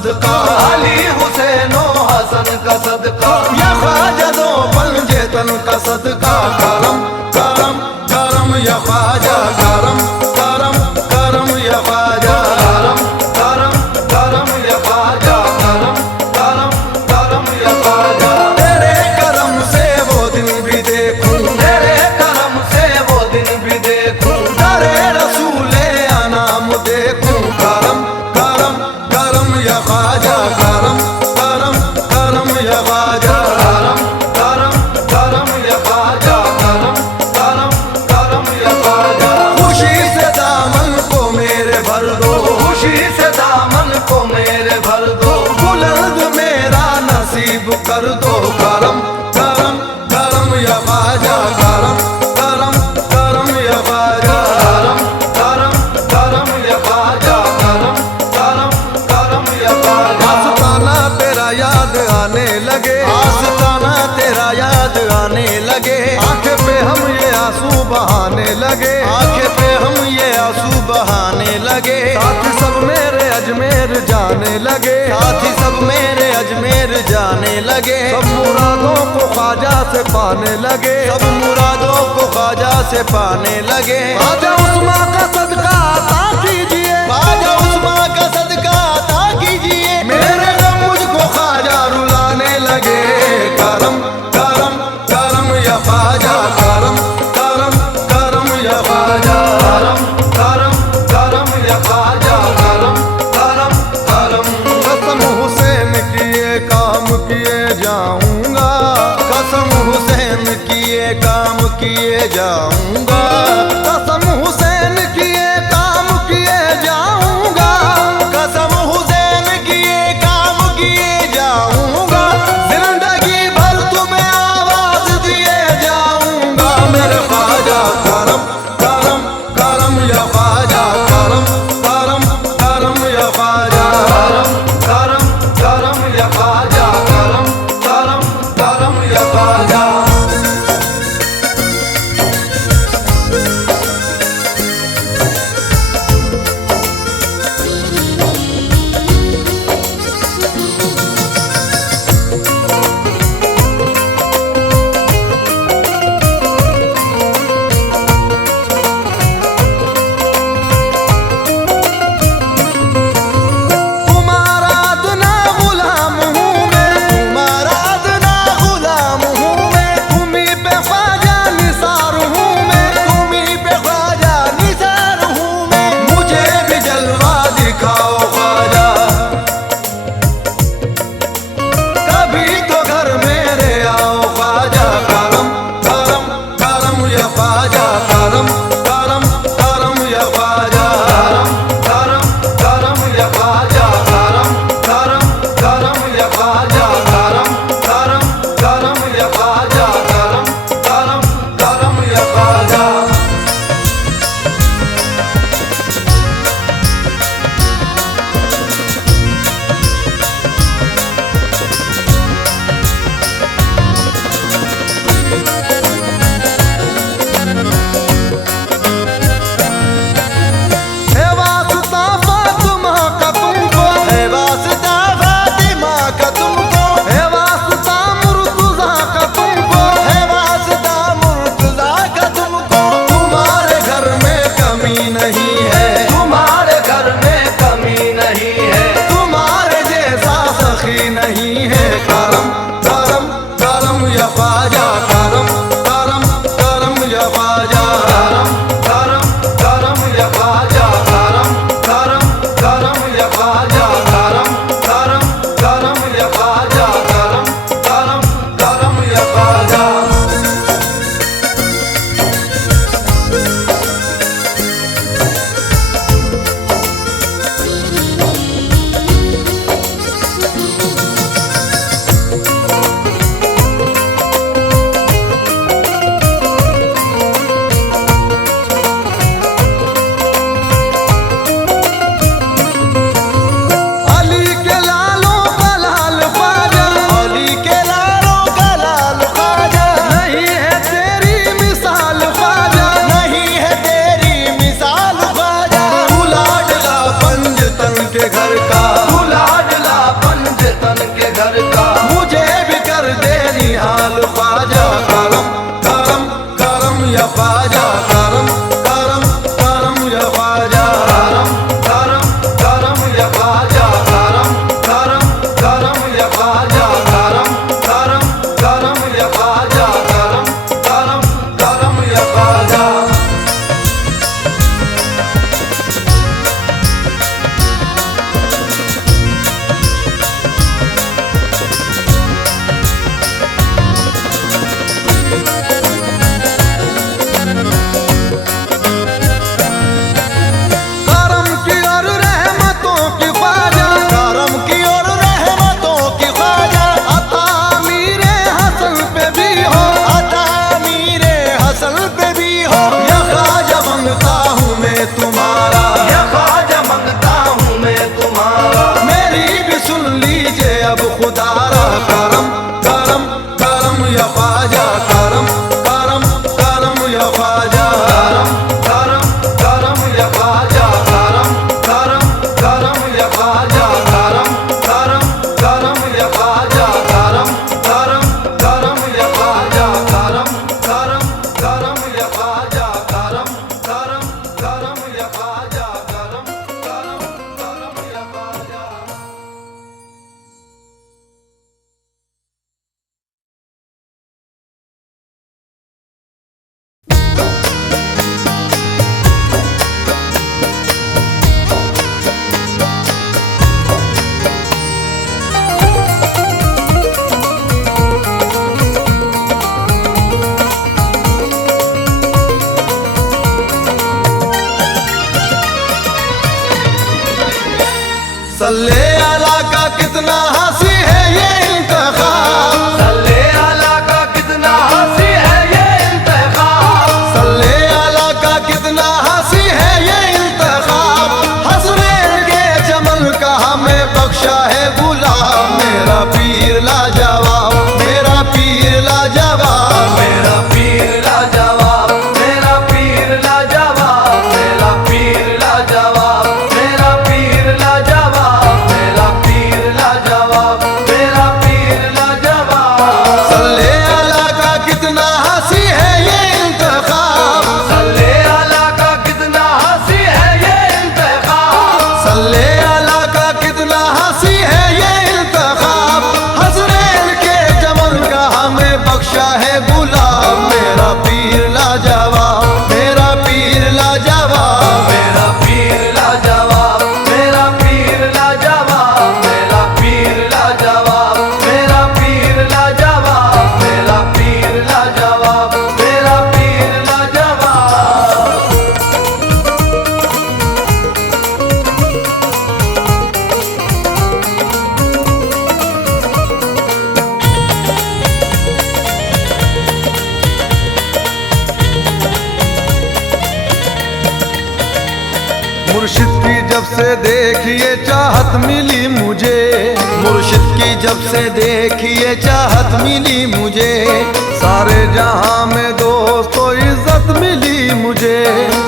सदका, अली हुसैन हसन का सदका, या ख्वाजा दो पंजे तन का सदका। करम करम करम या ख्वाजा, करम करम करम या ख्वाजा, करम करम करम या ख्वाजा, करम करम करम या ख्वाजा। तेरे करम से वो दिन भी देखूं, तेरे करम से वो दिन भी देखूं, तेरे रसूले अनाम देखूं। करम करम करम या ख्वाजा, करम करम करम या ख्वाजा, करम करम करम या ख्वाजा, करम करम करम या ख्वाजा। खुशी से दामन को मेरे भर दो, खुशी से दामन को मेरे भर दो, बुलंद मेरा नसीब कर दो। करम करम करम या ख्वाजा, करम करम करम या ख्वाजा, करम करम करम या ख्वाजा, करम करम करम या ख्वाजा। आस्ताना तेरा याद आने लगे, आस्ताना तेरा याद आने लगे, आंखें पे हम ये आंसू बहाने लगे, आंखें पे हम ये आंसू बहाने लगे। साथी सब मेरे अजमेर जाने लगे, साथी सब मेरे अजमेर जाने लगे। सब मुरादों को ख्वाजा से पाने लगे, सब मुरादों को ख्वाजा से पाने लगे। ख्वाजा उस्मा का सदका अता कीजिए, ख्वाजा उस्मा का सदका अता कीजिए, मेरे गम मुझको ख्वाजा रुलाने लगे। करम करम करम या ख्वाजा, करम करम करम या ख्वाजा, करम करम करम या ख्वाजा, करम करम करम। कसम हुसैन किए काम किए जाऊंगा, कसम हुसैन किए काम किए जाऊंगा, कसम हुसैन किए काम सल्ले अला का कितना हंसी है ये इंतखाब, सल्ले अला का कितना हंसी है ये इंतखाब, सल्ले अला का कितना हंसी है ये इंतखाब। हसनैन के चमन का हमें बख्शा है गुलाब, मेरा पीर लाजवाब, मेरा पीर लाजवाब, मेरा पीर लाजवाब, मेरा पीर लाजवाब, मेरा पीर लाजवाब, मेरा पीर लाजवाब, मेरा पीर लाजवाब, मेरा पीर लाजवाब। सल्ले अला का कितना हंसी है ये इंतखाब, सल्ले अला का कितना हंसी है ये इंतखाब, सल्ले अला का कितना हंसी है ये इंतखाब। हसनैन के चमन का हमें बख्शा है गुलाब, मेरा पीर लाजवाब, मेरा पीर लाजवाब, मेरा पीर लाजवाब, मेरा पीर लाजवाब, मेरा पीर लाजवाब, मेरा पीर लाजवाब, मेरा पीर लाजवाब, मेरा पीर लाजवाब। मुर्शिद की जब से देखिए चाहत मिली मुझे, मुर्शिद की जब से देखिए चाहत मिली मुझे। सारे जहां में दोस्तों इज्जत मिली मुझे,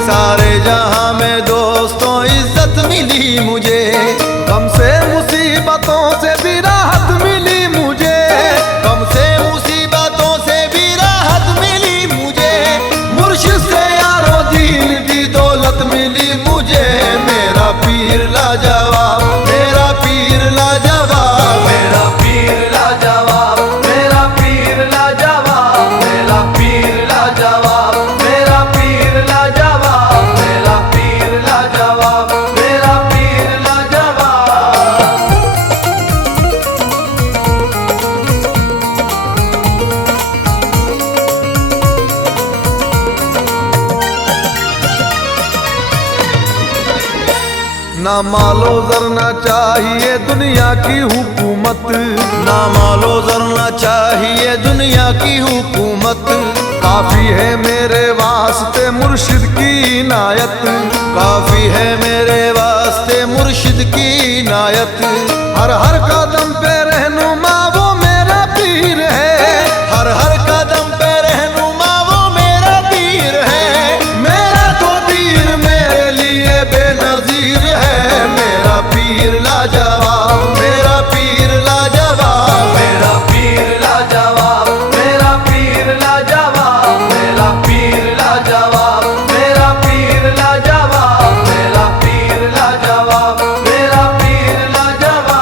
सारे जहां में दोस्तों इज्जत मिली मुझे। गम से मुसीबतों से भी राहत मिली मुझे, गम से मुसीबतों से भी राहत मिली मुझे। मुर्शिद से यारो दीन की दौलत मिली मुझे, मेरा पीर लाजवाब, मेरा पीर लाजवाब, मेरा पीर लाजवाब, मेरा पीर लाजवाब, मेरा पीर लाजवाब, मेरा पीर लाजवाब, मेरा पीर लाजवाब, मेरा पीर लाजवाब। ना मालो जर ना चाहिए दुनिया की हुकूमत, ना मालो जर ना चाहिए दुनिया की हुकूमत। काफी है मेरे वास्ते मुर्शिद की इनायत, काफी है मेरे वास्ते मुर्शिद की इनायत। हर हर कदम पे रहनुमा वो मेरा पीर है, हर हर कदम पे रहनुमा वो मेरा पीर है। मेरा तो पीर मेरे लिए बेनजीर है, मेरा पीर लाजवाब, मेरा पीर लाजवाब, मेरा पीर लाजवाब, मेरा पीर लाजवाब, मेरा पीर लाजवाब, मेरा पीर लाजवाब, मेरा पीर लाजवाब, मेरा पीर लाजवाब।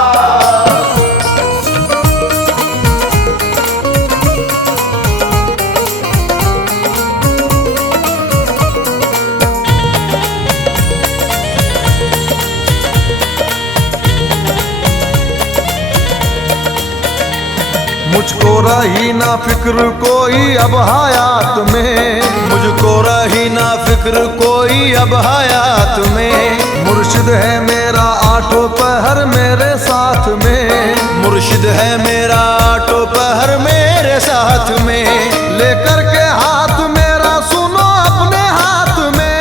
मुझको रही ना फिक्र कोई अब हयात में, मुझको रही ना फिक्र कोई अब हयात में। मुर्शिद है मेरा आठों पहर मेरे साथ में, मुर्शिद है मेरा आठों पहर मेरे साथ में। लेकर के हाथ मेरा सुनो अपने हाथ में,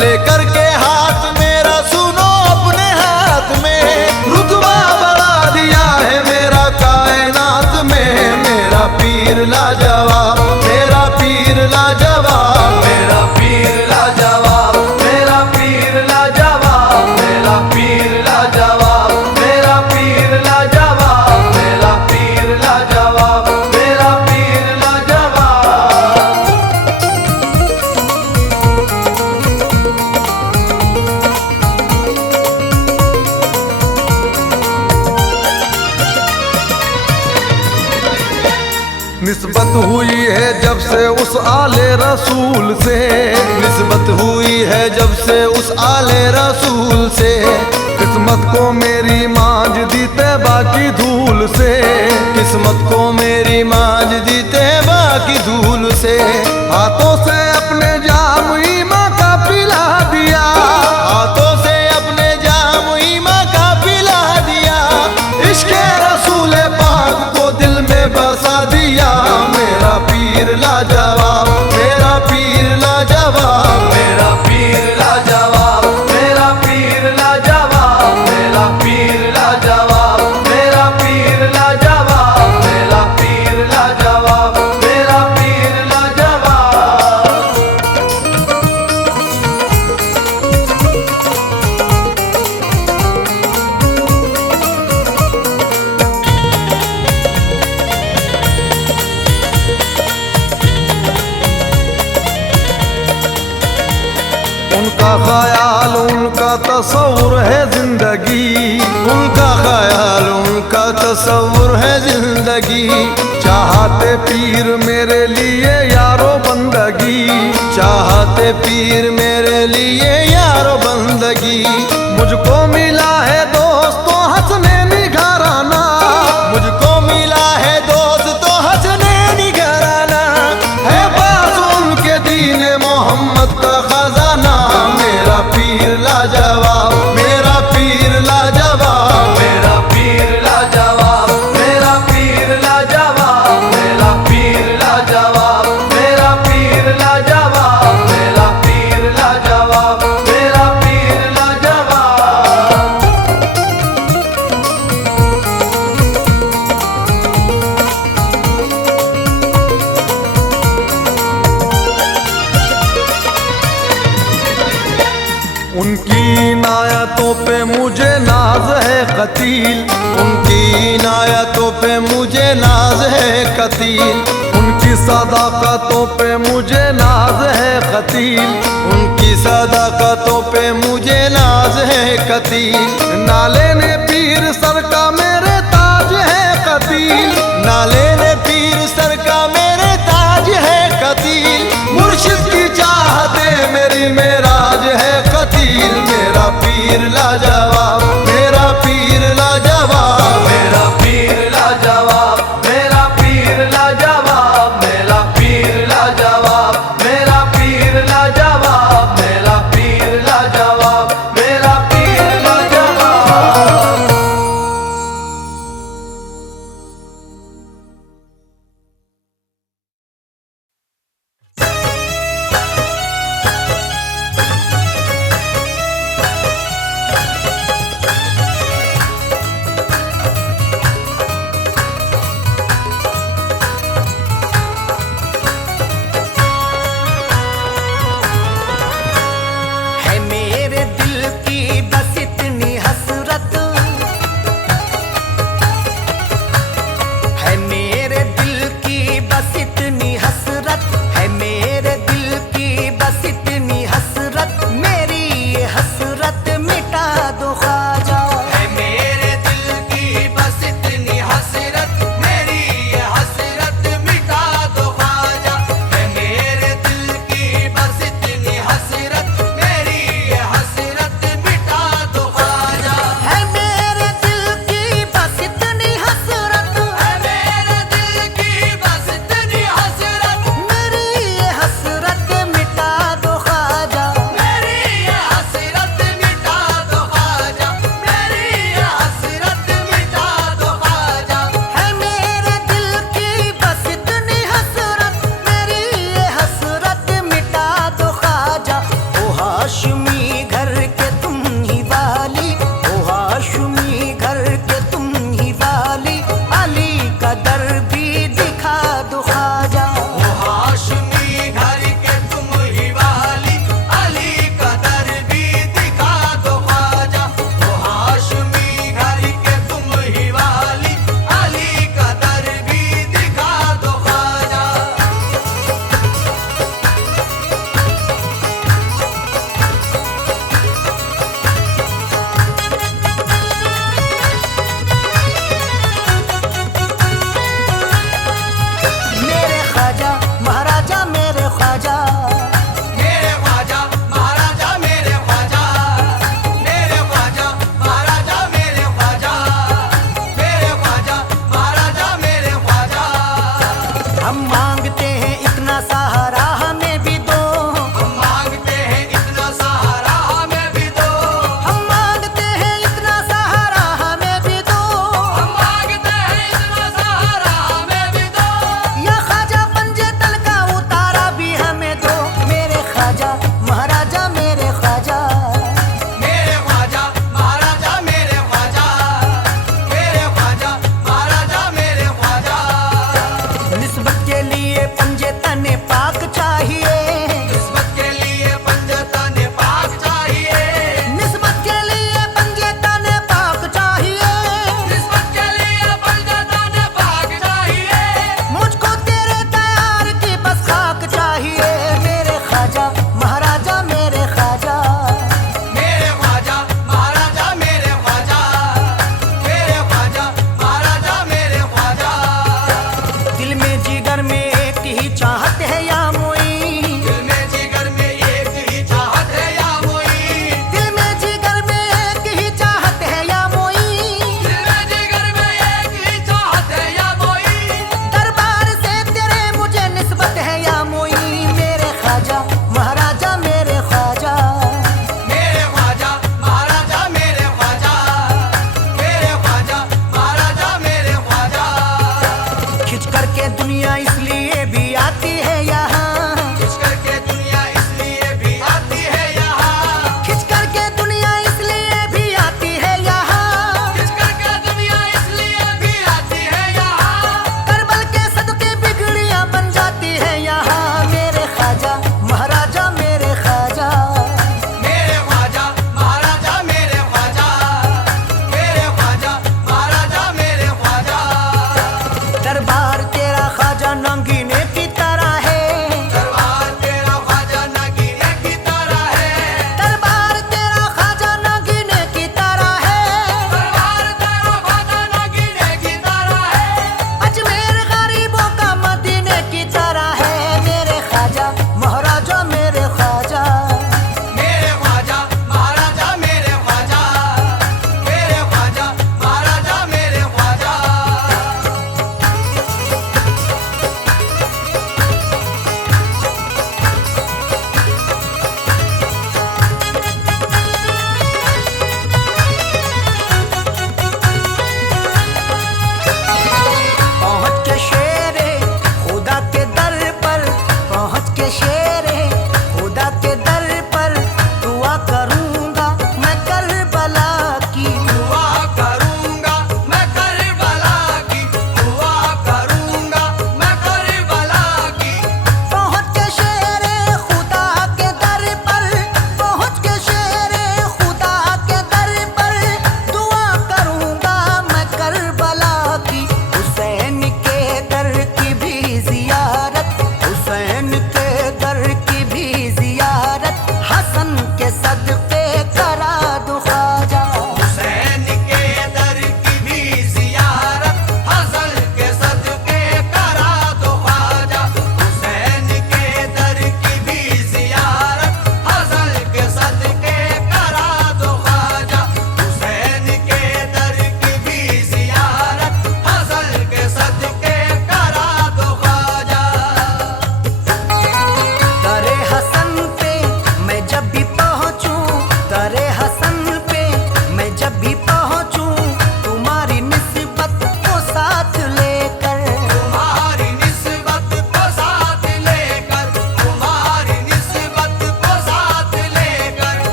लेकर के हाथ मेरा सुनो अपने हाथ में। रुतबा बढ़ा दिया है मेरा कायनात में, मेरा पीर लाजवाब, मेरा पीर लाजवाब, मेरा पीर लाजवाब, मेरा पीर लाजवाब, मेरा पीर लाजवाब, मेरा पीर लाजवाब, मेरा पीर लाजवाब, मेरा पीर लाजवाब। निस्बत हुई है जब से उस आले रसूल से, निस्बत हुई है जब से उस आले रसूल से। किस्मत को मेरी मांझ दी तैबा की धूल से, किस्मत को मेरी मांझ दी तैबा की धूल से। हाथों से अपने जाम ईमा का पिला दिया, हाथों से अपने जाम ईमा का पिला ख्याल उनका तस्वुर है जिंदगी, उनका ख्याल उनका तस्वुर है जिंदगी। चाहते पीर मेरे लिए यारो बंदगी, चाहते पीर मेरे लिए यारो बंदगी। मुझको मिला है दोस्तों हंसने निघराना, मुझको मिला है दोस्तों हंसने निघराना। है पास उनके दीन मोहम्मद का खजाना, मेरा पीर लाजवाब, मेरा पीर लाजवाब, मेरा पीर लाजवाब, मेरा पीर लाजवाब, मेरा पीर लाजवाब, मेरा पीर लाजवाब, मेरा पीर लाजवाब, मेरा पीर लाजवाब। उनकी इनायतों पे मुझे नाज है कतील, उनकी इनायतों पे मुझे नाज है कतील। उनकी सदाकतों पे मुझे नाज है कतील, उनकी सदाकतों पे मुझे नाज है कतील। नाले ने पीर सर का मेरे ताज है कतील, नाले ने पीर सर का मेरे ताज है कतील। मुर्शिद की चाहते मेरी मेराज है कतील, मेरा पीर लाजवाब, मेरा पीर लाजवाब, मेरा पीर लाजवाब, मेरा पीर लाजवाब, मेरा पीर लाजवाब, मेरा पीर लाजवाब, मेरा पीर लाजवाब, मेरा पीर लाजवाब।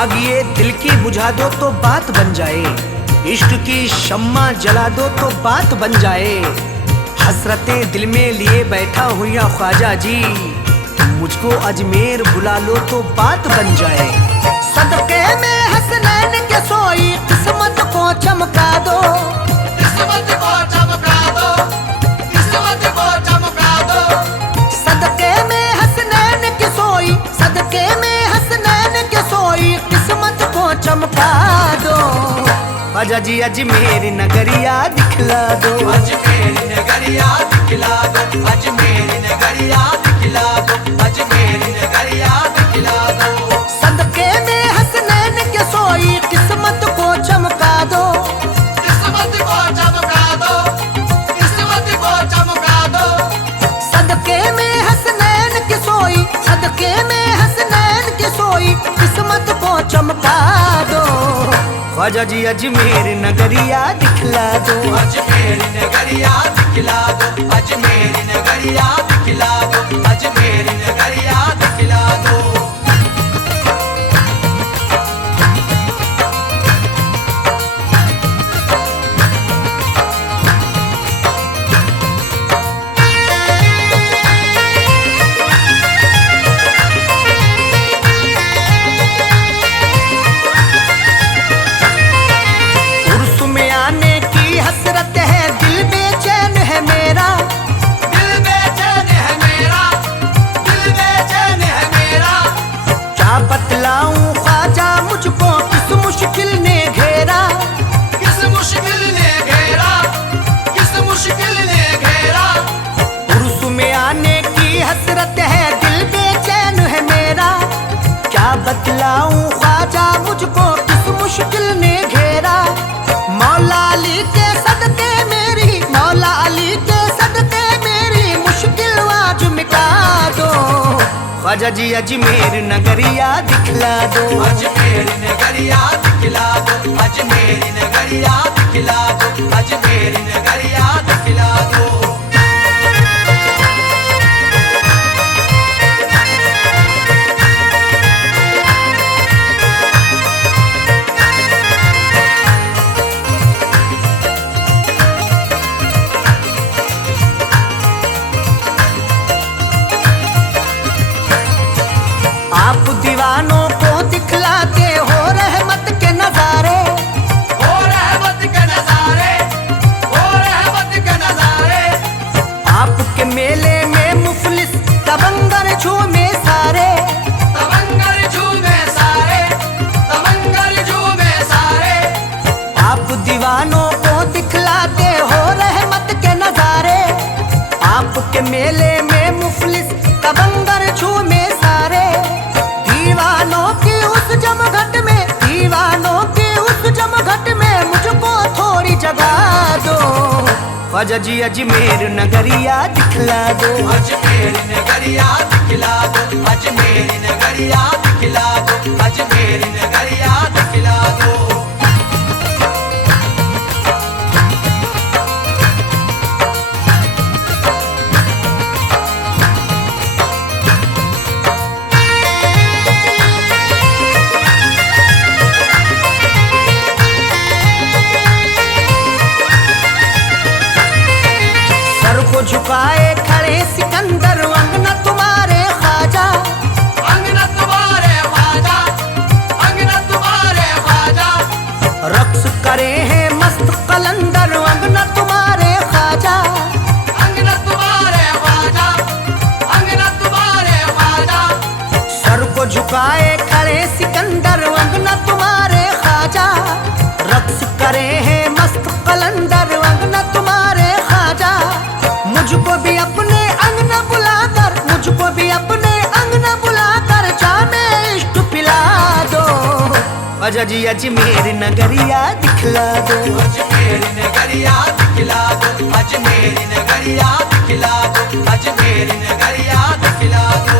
आग ये दिल की बुझा दो तो बात बन जाए, इश्क की शम्मा जला दो तो बात बन जाए। हसरतें दिल में लिए बैठा हूँ या ख्वाजा जी, तुम मुझको अजमेर बुला लो तो बात बन जाए। सदके में हसनैन के सोई किस्मत को चमका दो, किस्मत को चमका दो, किस्मत को चमका दो। सदके में हसनैन के सोई, सदके में हसनैन के सोई किस्मत को चमका दो। ख्वाजा जी अजमेर नगरिया दिखला दो, अजमेर नगरिया दिखला दो, अजमेर नगरिया दिखला दो, अजमेर नगरिया दिखला दो। सदके में हसनैन के सोई किस्मत को चमका दो, किस्मत को चमका दो, किस्मत को चमका दो। सदके में हसनैन के सोई, सदके में हसनैन के सोई किस्मत को चमका दो। ख्वाजा जी अजमेर नगरिया दिखला दो, अजमेर नगरिया दिखला दो, अजमेर नगरिया दिखला दो, अजमेर नगरिया दिखला दो। उर्स में आने की हसरत है, दिल बेचैन है मेरा, दिल बेचैन है मेरा, दिल बेचैन है मेरा। क्या बतलाऊं ख्वाजा मुझको किस मुश्किल ने घेरा। किस मुश्किल ने घेरा, किस मुश्किल ने घेरा। उर्स में आने की हसरत है, दिल बेचैन है मेरा। क्या बतलाऊं ख्वाजा मुझको किस मुश्किल ने घेरा। मौला अली के सदके मेरी, मौला अली के सदके मेरी मुश्किल आज मिटा दो। ख्वाजा जी अजमेर नगरिया दिखला दो, अजमेर नगरिया दिखला दो, अजमेर नगरिया दिखला दो, अजमेर नगरिया दिखला दो। आप दीवानों को दिखलाते हो रहमत के नजारे। ओ रहमत के नजारे, ओ रहमत के नजारे। आपके मेले में मुफलिस तबंगर झूमे सारे। तमंगर झूमे सारे, तमंगर झूमे सारे। आप दीवानों को दिखलाते हो रहमत के नजारे। आपके मेले में मुफलिस तबंगर झूमे सारे। दीवानों की उस जमघट में, दीवानों की उस जमघट में मुझको थोड़ी जगह दो। ख्वाजा जी अजमेर नगरिया दिखला दो, अजमेर नगरिया दिखला दो, अजमेर नगरिया दिखला दो, अजमेर नगरिया दिखला दो। सर को झुकाए खड़े सिकंदर अंगना तुम्हारे ख्वाजा। अंगना तुम्हारे ख्वाजा, अंगना तुम्हारे ख्वाजा। रक्स करे हैं मस्त कलंदर अंगना तुम्हारे ख्वाजा। अंगना तुम्हारे ख्वाजा, अंगना तुम्हारे ख्वाजा। सर को झुकाए खड़े सिकंदर अंगना तुम्हारे ख्वाजा। रक्स करे हैं मस्त कलंदर अंगना तुम्हारे ख्वाजा। मुझको भी अपने अंगना बुलाकर, मुझको भी अपने अंगना बुलाकर जामे इश्क पिला दो। ख्वाजा जी अजमेर नगरिया दिखला दो, अजमेर नगरिया दिखला दो, अजमेर नगरिया दिखला दो, अजमेर नगरिया दिखला दो।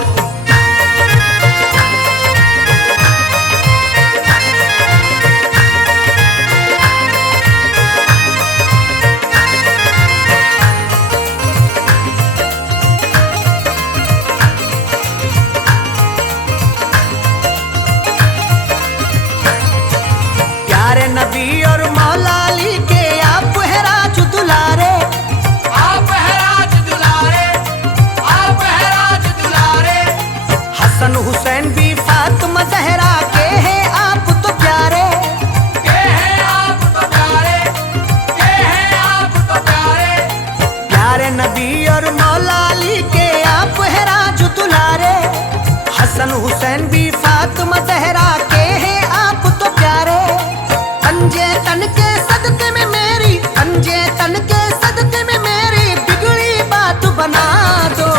जहरा के हैं आप तो प्यारे, के हैं आप तो प्यारे, के हैं आप तो प्यारे। प्यारे नबी और मौला अली के आप है राज दुलारे। हसन हुसैन भी फातिमा जहरा के हैं आप तो प्यारे। पंजे तन के सदके में मेरी, पंजे तन के सदके में मेरी बिगड़ी बात बना दो।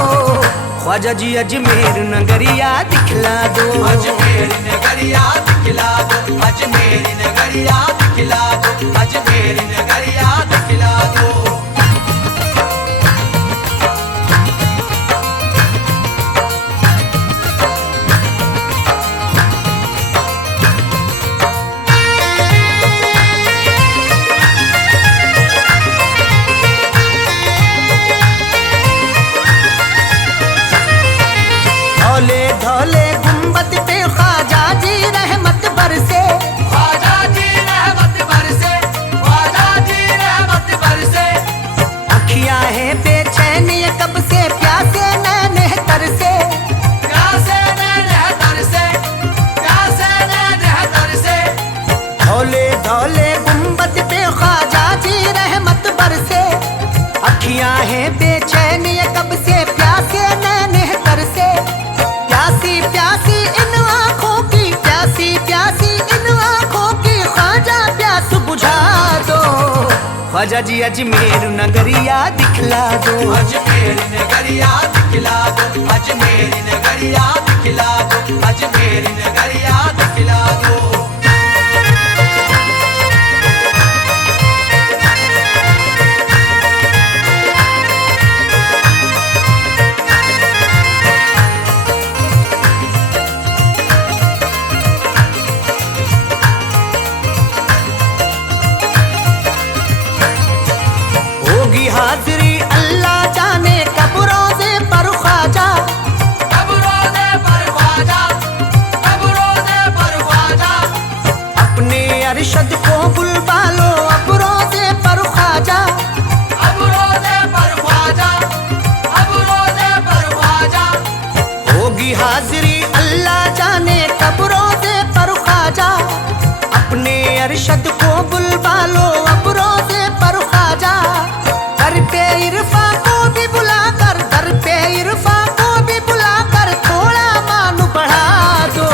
ख्वाजा जी अजमेर नगरिया दिखला दो, अजमेर नगरिया दिखला दो, अजमेर नगरिया दिखला दो, अजमेर नगरिया दिखला दो। धौले धौले गुंबद पे ख्वाजा जी रहमत बरसे, ख्वाजा जी रहमत बरसे, ख्वाजा जी रहमत बरसे। अखियां हैं बेचैन ये कब से प्यासे नैने तरसे। प्यासे नैने तरसे, प्यासे नैने तरसे। धौले धौले गुंबद पे ख्वाजा जी रहमत बरसे। अखियां हैं बेचैन ये कब से प्यासे नैने तरसे। प्यासी प्यासी इन आँखों की, प्यासी प्यासी इन आँखों की ख्वाजा प्यास बुझा दो। ख्वाजा जी अजमेर नगरिया दिखला दो, अजमेर नगरिया दिखला दो, अजमेर नगरिया दिखला दो, अजमेर नगरिया दिखला दो। होगी हाजिरी अल्लाह जाने कब रोज़े पर ख्वाजा। कब रोज़े पर ख्वाजा, कब रोज़े पर ख्वाजा। अपने अरशद को बुलवा लो अब रोज़े पर ख्वाजा। अब रोज़े पर ख्वाजा, अब रोज़े पर ख्वाजा। होगी हाजिरी अल्लाह जाने कब रोज़े पर ख्वाजा। अपने अरशद को बुलवा लो अब रोज़े पर ख्वाजा। दर पे इरफा को भी बुलाकर, दर पे इरफा को भी बुलाकर थोड़ा मान बढ़ा दो।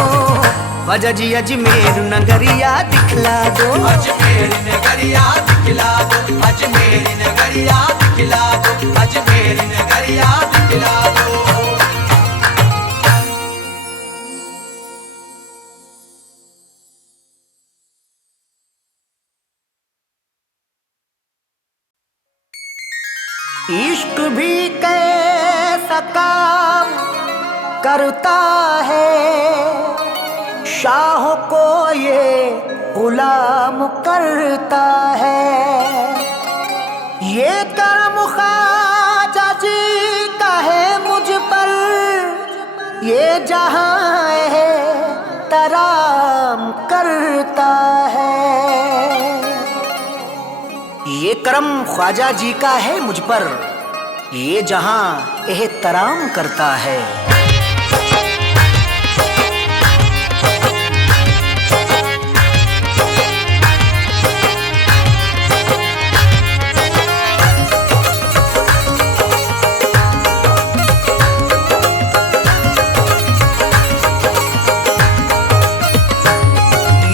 ख्वाजा जी अजमेर नगरिया दिखला दो, अजमेर नगरिया दिखला दो, अजमेर नगरिया दिखला दो, अजमेर नगरिया दिखला दो। इश्क भी कैसा काम करता है, शाहों को ये गुलाम करता है। ये करम ख्वाजा जी का है मुझ पर, ये जहां है तराम करता है। ये करम ख्वाजा जी का है मुझ पर, ये जहां एहतराम करता है।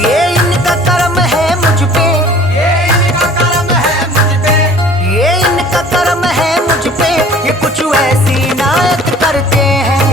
ये इनका करम है मुझ पे, ये इनका करम है मुझ पे, ये इनका करम है मुझ पे। ये कुछ ऐसी नायत करते हैं,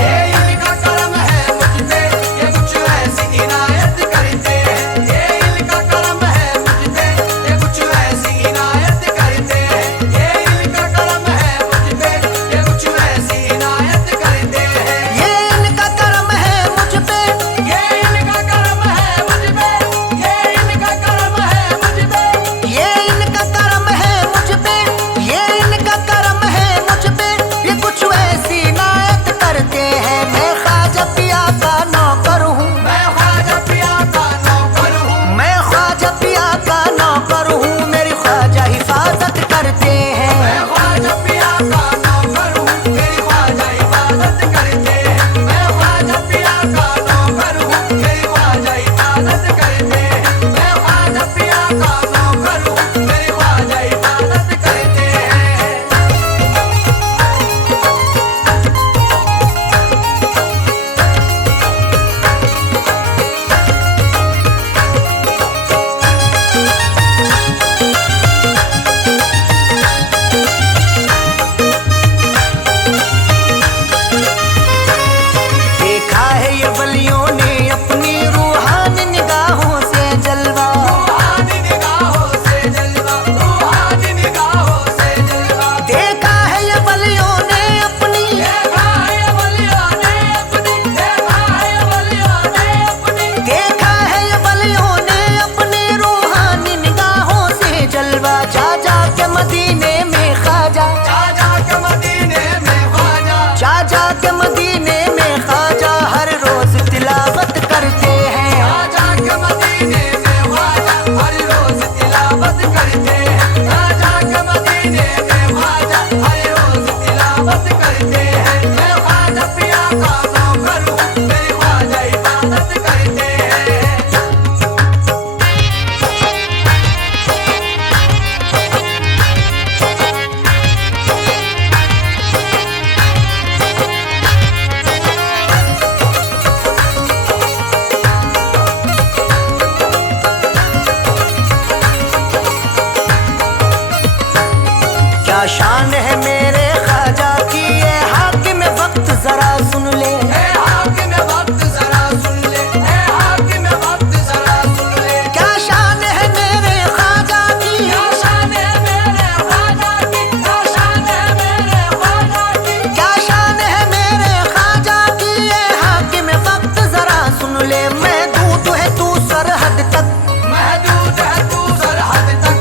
क्या शान है मेरे ख्वाजा की, ये हाकिम वक्त जरा सुन ले। ए हाकिम वक्त जरा सुन ले, ए हाकिम वक्त जरा सुन ले। क्या शान है मेरे ख्वाजा की, क्या शान है मेरे ख्वाजा की, क्या शान है मेरे ख्वाजा की। क्या शान है मेरे ख्वाजा की, ये हाकिम वक्त जरा सुन ले। महदूद है तू सरहद तक, महदूद है तू सरहद तक,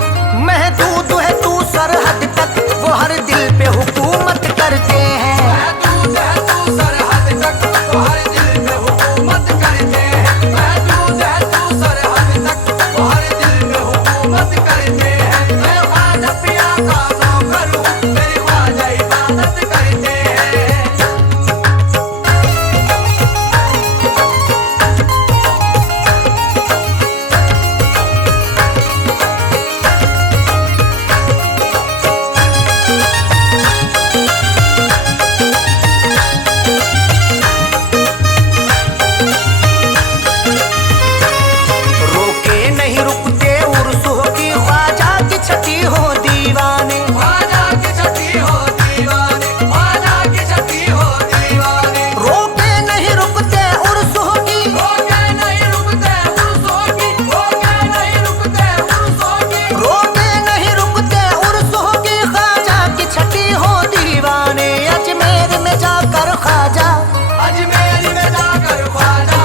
महदूद है तू सरहद तक, वो हर दिल पे हुकूमत करते हैं। महदूद है तू सरहद तक, वो हर दिल पे हुकूमत करते हैं। महदूद है तू सरहद तक, वो हर दिल पे हुकूमत करते हैं। मैं ख्वाजा पिया का नौकर हूँ, मेरी ख्वाजा इबादत करते हैं। रोके नहीं रुकते उर्सों की, ख्वाजा की छठी हो दीवाने। ख्वाजा की छठी हो दीवाने, ख्वाजा की छठी हो दीवाने। रोके नहीं रुकते उर्सों की, रोके नहीं रुकते उर्सों की, रोके नहीं रुकते उर्सों की। रोके नहीं रुकते उर्सों की, ख्वाजा की छठी हो दीवाने। अजमेर में जाकर ख्वाजा, अजमेर में जाकर ख्वाजा,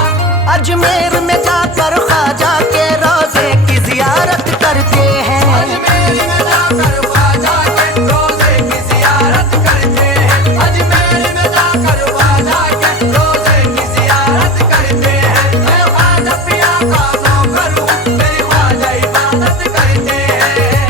अजमेर में जाकर ख्वाजा के रोजे की जियारत करते हैं। अजमेर में जाकर ख्वाजा के रोजे की जियारत करते हैं। अजमेर में जाकर ख्वाजा के रोजे की जियारत करते हैं। मैं ख्वाजा पिया का नौकर हूँ, मेरी ख्वाजा इबादत करते हैं।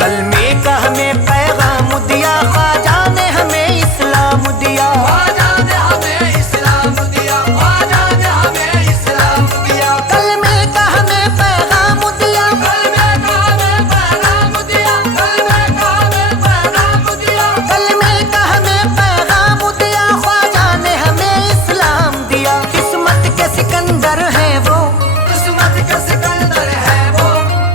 कलमे का हमें पैगाम दिया, ख्वाजा ने हमें इस्लाम दिया। ख्वाजा ने हमें इस्लाम दिया, ख्वाजा ने हमें इस्लाम दिया। कलमे का हमें पैगाम दिया, कलमे का हमें पैगाम दिया, कलमे का हमें पैगाम दिया। कलमे का हमें पैगाम दिया, ख्वाजा ने हमें इस्लाम दिया। किस्मत के सिकंदर हैं वो, किस्मत के सिकंदर है वो,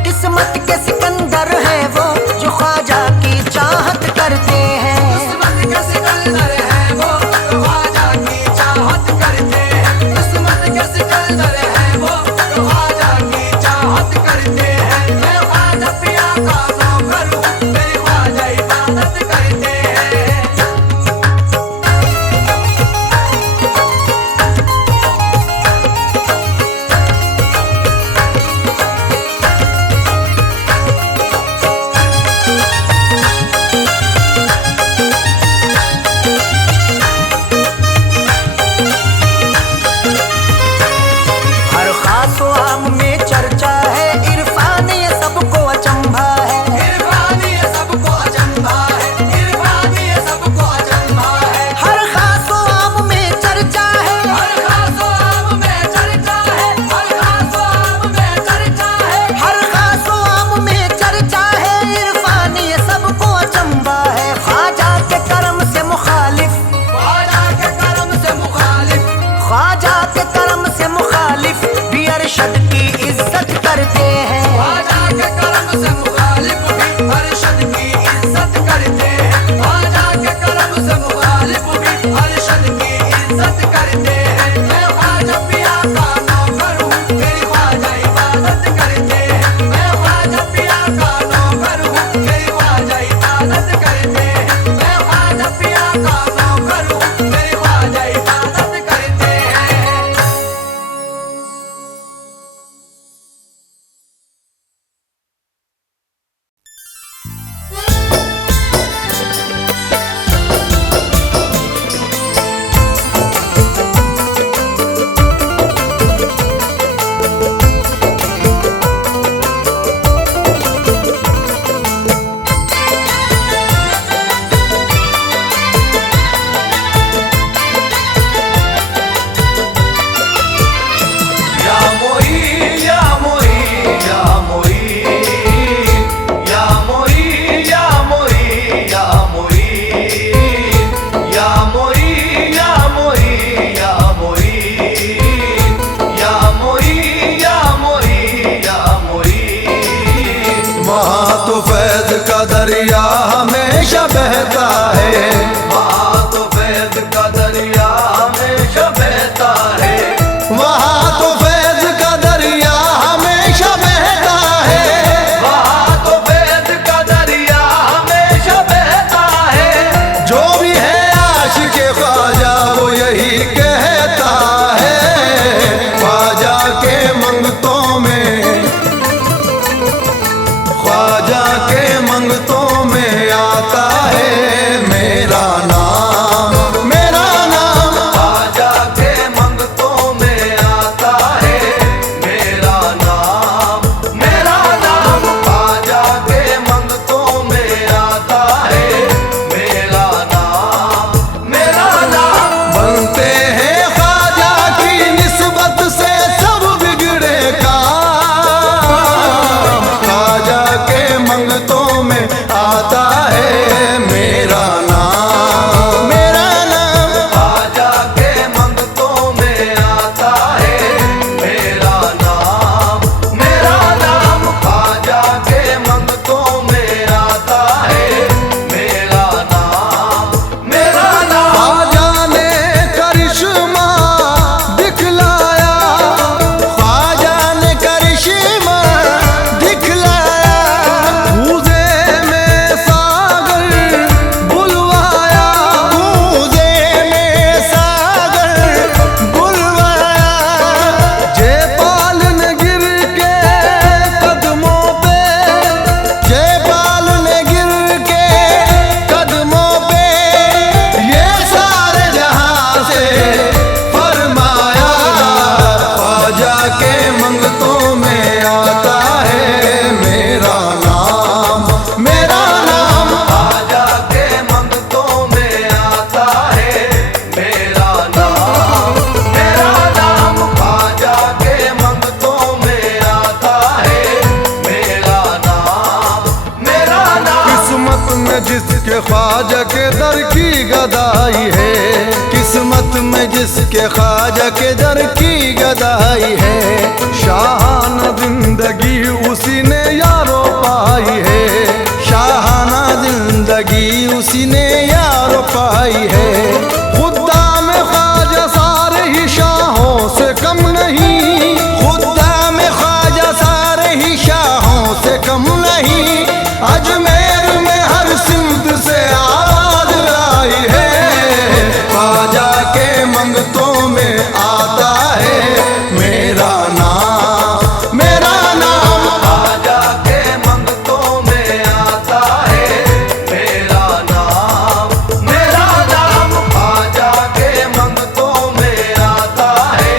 किस्मत के सिकंदर हैं वो, जो ख्वाजा की चाहत करते हैं। किस्मत के सिकंदर है वो, जो ख्वाजा की चाहत करते हैं। किस्मत के सिकंदर है वो, जो ख्वाजा की चाहत करते हैं। मैं ख्वाजा पिया का नौकर हूँ, मेरी ख्वाजा इबादत करते हैं। हर खास व आम में चर्चा है, इरफान ये सबको अचंभा है। इरफान ये सबको अचंभा है, इरफान ये सबको अचंभा है। हर खास व आम में चर्चा है, हर खासो आम में चर्चा है, हर खासो आम में चर्चा है। हर खास व आम में चर्चा है, इरफान ये सबको अचंभा है। ख्वाजा के करम से मुखालिफ, ख्वाजा के करम से मुखालिफ, ख्वाजा के करम से मुखालिफ भी अरशद की इज्जत करते हैं। ख्वाजा के करम से मुखालिफ भी अरशद की इज्जत करते हैं। ख्वाजा के करम से मुखालिफ भी अरशद की इज्जत करते हैं। मैं ख्वाजा पिया का नौकर हूँ, मेरी ख्वाजा इबादत करते हैं। मैं ख्वाजा पिया का नौकर हूँ, मेरी ख्वाजा इबादत करते हैं। मैं ख्वाजा पिया का नौकर हूँ, मेरी ख्वाजा इबादत करते हैं। हमेशा बहता है। वहाँ तो फैज का दरिया हमेशा बहता है। वहाँ तो फैज का दरिया हमेशा बहता है। वहाँ तो फैज का दरिया हमेशा बहता है। जो भी है आशिक़े ख्वाजा वो यही कहता है। ख्वाजा के मंगतों में, ख्वाजा के मंगतों में आता है मेरा नाम, मेरा नाम। ख्वाजा के मंगतों में आता है मेरा नाम, मेरा नाम। ख्वाजा के मंगतों में आता है मेरा नाम, मेरा नाम। बनते हैं ख्वाजा की निस्बत से सब बिगड़े काम। ख्वाजा के मंगतों में आता है मेरा नाम, मेरा नाम। ख्वाजा के मंगतों में आता है मेरा नाम, मेरा नाम। ख्वाजा के मंगतों में आता है मेरा नाम, मेरा नाम। ख्वाजा ने करिश्मा दिखलाया, ख्वाजा ने करिश्मा दिखलाया। कूज़े में सागर बुलवाया, कूज़े में सागर बुलवाया। जयपाल ने गिर के कदमों पे, जयपाल ने गिर के कदमों पे ये सारे जहां से फरमाया। ख्वाजा के मंगतों में आता है मेरा नाम, मेरा नाम। ख्वाजा के मंगतों में आता है मेरा नाम, मेरा नाम। ख्वाजा के मंगतों में आता है मेरा नाम, मेरा नाम। किस्मत में जिसके ख्वाजा के दर की गदाई है, किस्मत में जिसके ख्वाजा के दर की गदाई है। शाहाना जिंदगी उसी ने यारो पाई है, शाहाना जिंदगी उसी ने यारो पाई है। खुदा में ख्वाजा सारे ही शाहों से कम नहीं, खुदा में ख्वाजा सारे ही शाहों से कम नहीं। अजमेर में हर सिमत से आवाज आई है। ख्वाजा के मंगतों में आता है मेरा नाम, मेरा नाम। ख्वाजा के मंगतों में आता है मेरा नाम, मेरा नाम। ख्वाजा के मंगतों में आता है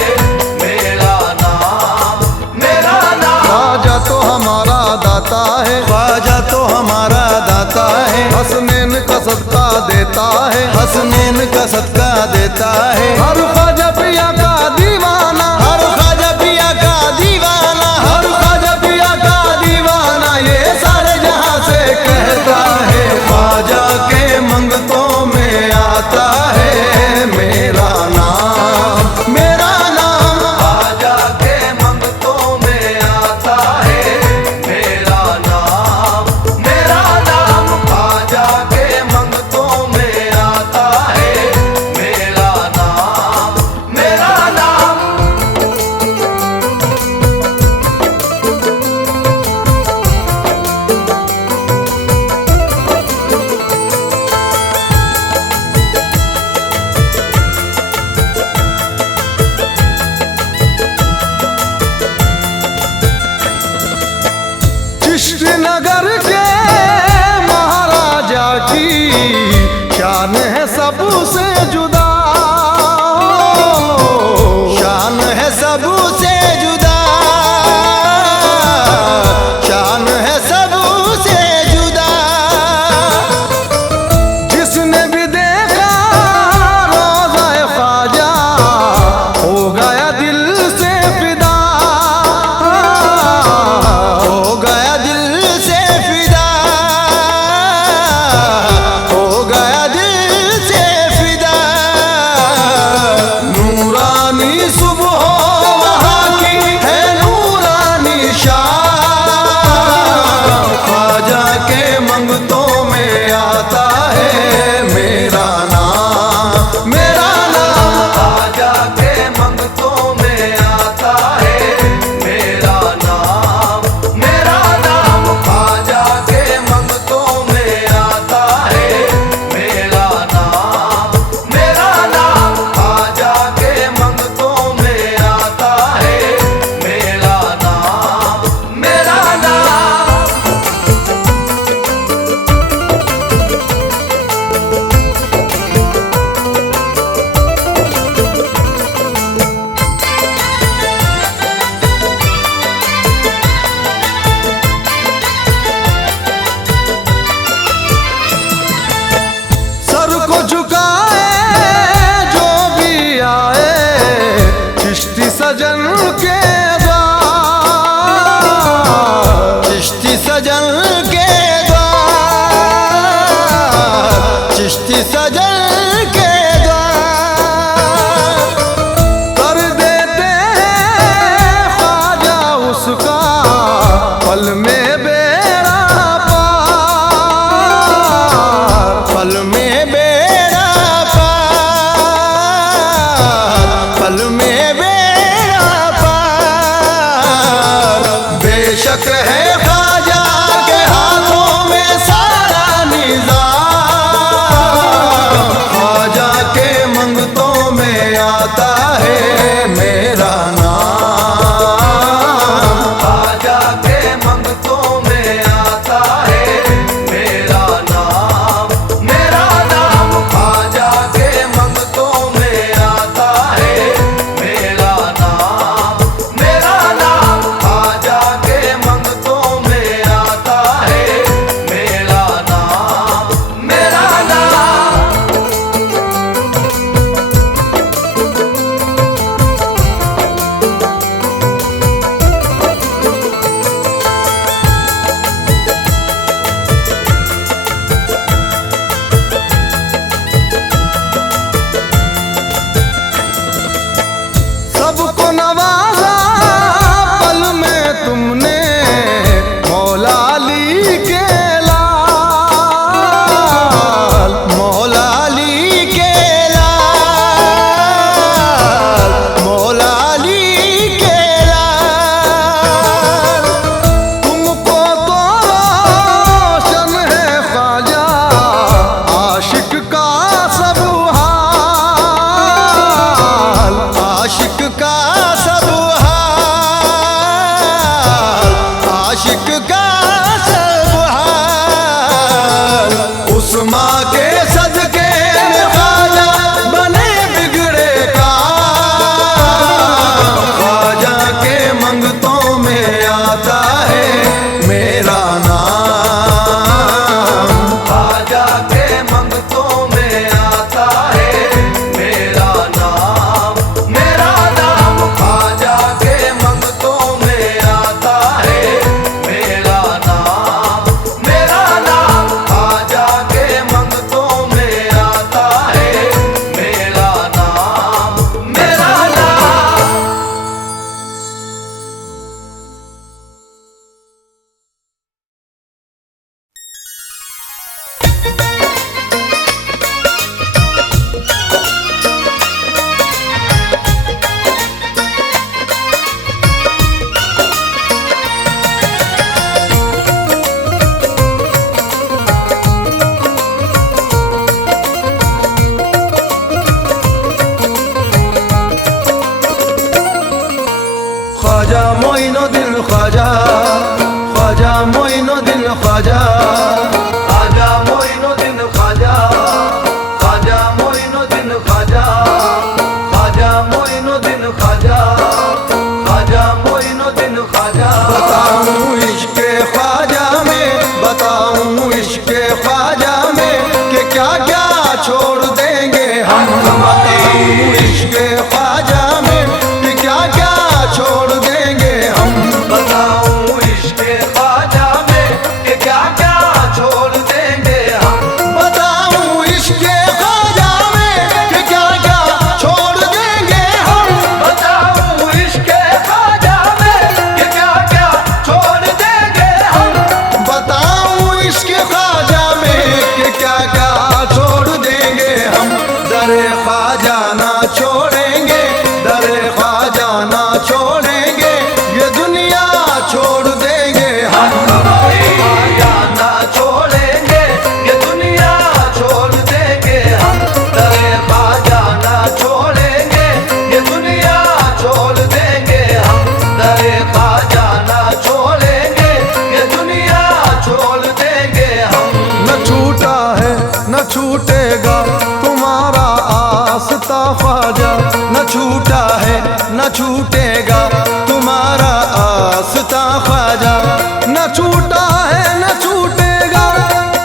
मेरा नाम, मेरा नाम। ख्वाजा तो हमारा दाता है, ख्वाजा तो हमारा दाता है। हसनैन का सदका देता है, हसनैन का सदका देता है। हर ख्वाजा पिया का दीवाना, हर ख्वाजा पिया का दीवाना, हर ख्वाजा पिया का दीवाना ये सारे जहां से कहता है। ख्वाजा के मंगतों में आता है मेरा नाम, मेरा नाम। ख्वाजा के मंगतों में आता है मेरा नाम, मेरा नाम। ख्वाजा के मंगतों में आता है मेरा नाम, मेरा नाम। चिश्तनगर के महाराजा की शान है सबसे जुदा, शान है सबसे जुदा, शान है सबसे जुदा। जिसने भी देखा रोज़ा ख्वाजा हो गया दिल से फिदा, हो गया दिल से फिदा, हो गया दिल से फिदा। चिश्ती सजल के द्वार कर देते हैं ख्वाजा उसका पल में बेड़ा पार, पल में बेड़ा पार, पल में बेड़ा पार। बेशक है ख्वाजा के हाथों में सारा निज़ाम, ख्वाजा के मंगतों में आता है मेरा नाम, ख्वाजा के मंगतों में आता है मेरा नाम, मेरा नाम। ख्वाजा के मंगतों में आता है मेरा नाम, मेरा नाम। ख्वाजा के मंगतों में आता है मेरा नाम, मेरा नाम। सबको नवाजा पल में तुमने मौला अली के लाल, मौला अली के लाल, मौला अली के लाल। तुमको तो रोशन है ख्वाजा आशिक का सब हाल, आशिक का सब हाल, आशिक का सब हाल। उस माँ के सदके में ख्वाजा बने बिगड़े का, ख्वाजा के मंगतों में आता है मेरा नाम, ख्वाजा के मंगतों में आता है मेरा नाम, मेरा नाम। ख्वाजा के मंगतों में आता है मेरा नाम, मेरा नाम। ख्वाजा के मंगतों में आता है मेरा नाम, मेरा नाम। ख्वाजा मोइनुद्दीन ख्वाजा, ख्वाजा मोइनुद्दीन ख्वाजा, ख्वाजा मोइनुद्दीन ख्वाजा, ख्वाजा मोइनुद्दीन ख्वाजा, ख्वाजा मोइनुद्दीन ख्वाजा, ख्वाजा मोइनुद्दीन ख्वाजा। बताऊं इश्क़े ख्वाजा में, बताऊं इश्क़े ख्वाजा में कि क्या क्या छोड़ देंगे हम। बताऊं इश्क़े ख्वाजा में कि क्या क्या छोड़ देंगे हम। बताऊं इश्क़े ख्वाजा में कि क्या क्या छोड़ देंगे हम। बताऊं इश्क़े ख्वाजा में कि क्या क्या छोड़ देंगे हम। बताऊं इश्क़े ख्वाजा में कि क्या क्या छोड़ देंगे हम। बताऊं इश्क़े ख्वाजा में कि क्या क्या छोड़ देंगे हम। दरे ख्वाजा ना छोड़ेंगे, दरे ख्वाजा ना छोड़ेंगे, ये दुनिया छोड़ देंगे हम। ख्वाजा ना छोड़ेंगे, ये दुनिया छोड़ देंगे हम। दरे ख्वाजा ना छोड़ेंगे, ये दुनिया छोड़ देंगे हम। दरे ख्वाजा ना छोड़ेंगे, ये दुनिया छोड़ देंगे हम। न छूटा है न छूटेगा तुम्हारा आस्था ख्वाजा, न छूटा है न छूटेगा तुम्हारा आस्था ख्वाजा। न छूटा है न छूटेगा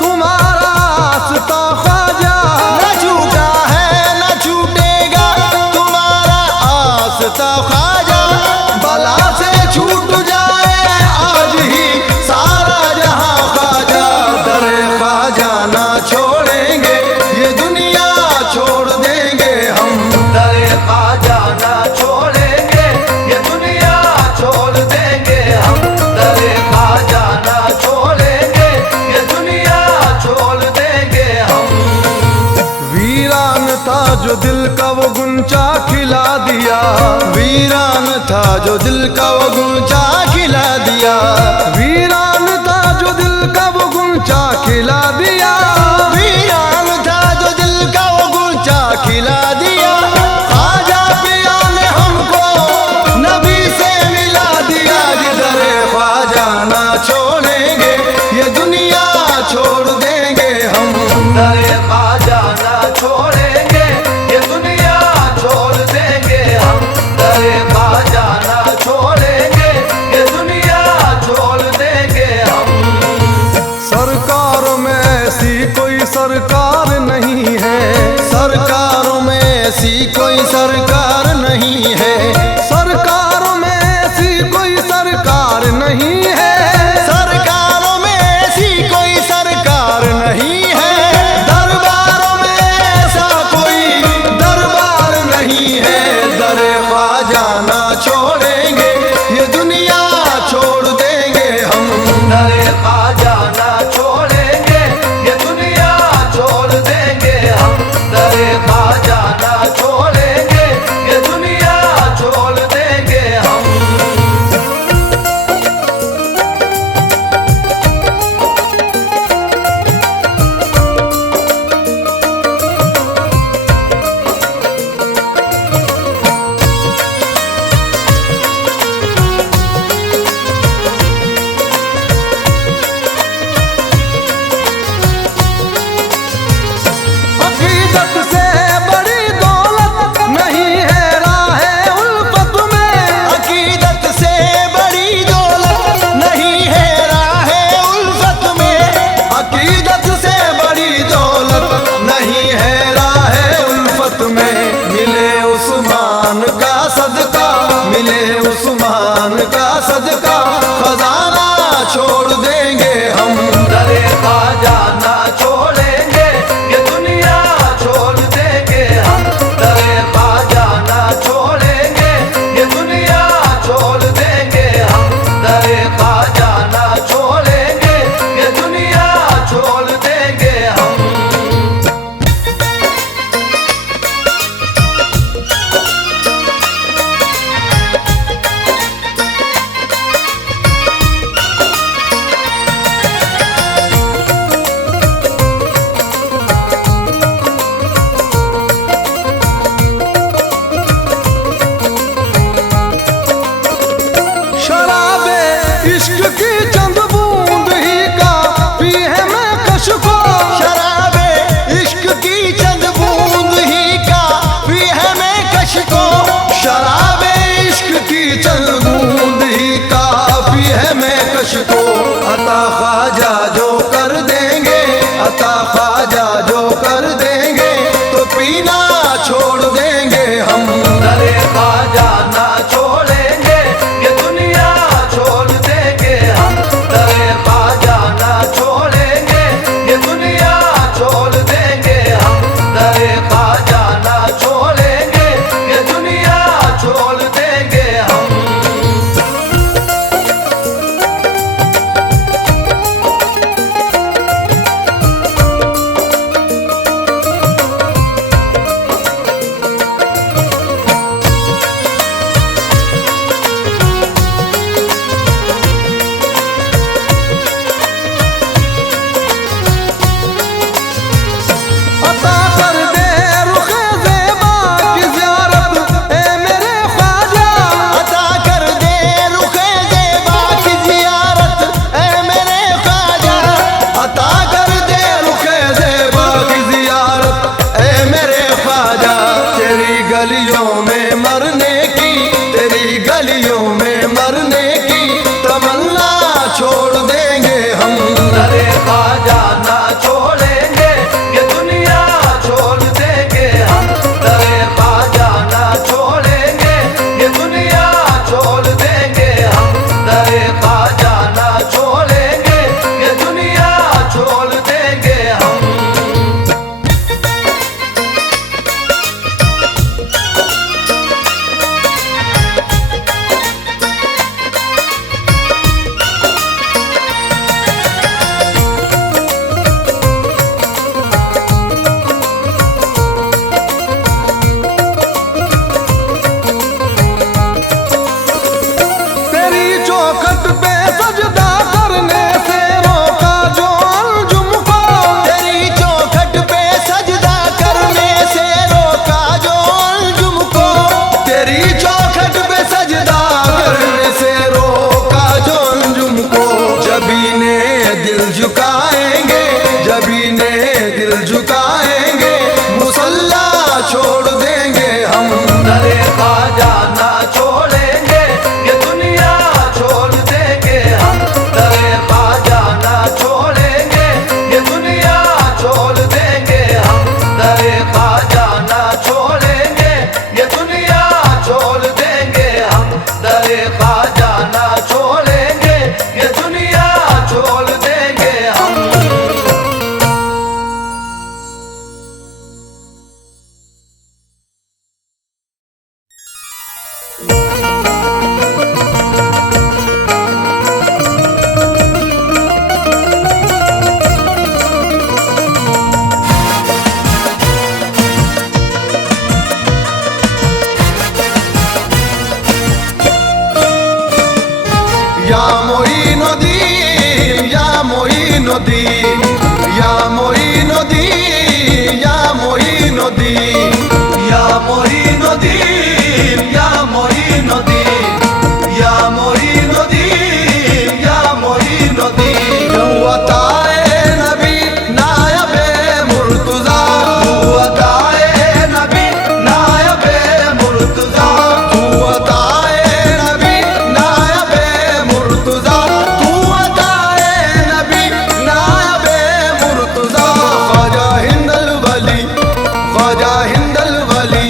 तुम्हारा आस्था ख्वाजा, न छूटा है न छूटेगा तुम्हारा आस्था ख्वाजा। बला से छूट जाए आज ही सारा जहां ख्वाजा, दरे ख्वाजा ना छोड़ेंगे, ये जो दिल का वो गुंचा खिला दिया, वीरान था जो दिल का वो गुंचा खिला दिया, वीरान था जो दिल का वो गुंचा खिला दिया, वीरान था जो दिल का वो गुंचा खिला दिया। ख्वाजा पिया ने हमको नबी से मिला दिया, जिधर ख्वाजा ना छोड़ेंगे ये दुनिया छोड़ देंगे हम, दरे ख्वाजा ना छोड़ेंगे ये दुनिया छोड़ देंगे हम, दरे ख्वाजा ना छोड़ेंगे ये दुनिया छोड़ देंगे हम। सरकारों में ऐसी कोई सरकार नहीं है, सरकारों में ऐसी कोई सरकार नहीं है, सरकारों में ऐसी कोई सरकार नहीं है, सरकारों में ऐसी कोई सरकार नहीं है, दरबारों में ऐसा कोई दरबार नहीं है। दरे ख्वाजा ना छोड़ेंगे ये दुनिया छोड़ देंगे हम, दरे ख्वाजा ना छोड़ेंगे ये दुनिया छोड़ देंगे हम, दरे ख्वाजा ना छोड़ेंगे सिर झुकाएंगे, मुसल्ला छोड़ देंगे हम। दरे ख्वाजा ना छोड़ेंगे, ये दुनिया छोड़ देंगे हम। दरे ख्वाजा ना छोड़ेंगे, ये दुनिया छोड़ देंगे हम। दरे ख्वाजा ना छोड़ेंगे, ये दुनिया छोड़ देंगे हम। दरे ख्वाजा ना छोड़ेंगे, ये दुनिया छोड़ देंगे हम। या मोइनुद्दीन, या मोइनुद्दीन, या मोइनुद्दीन, या मोइनुद्दीन, या मोइनुद्दीन, या मोइनुद्दीन, या मोइनुद्दीन, या मोइनुद्दीन। हुआताए नबी नायबे मुर्तजा, हुआताए नबी नायबे मुर्तजा, हुआताए नबी नायबे मुर्तजा, हुआताए नबी नायबे मुर्तजा। ख्वाजा हिंदल वली, ख्वाजा हिंदल वली,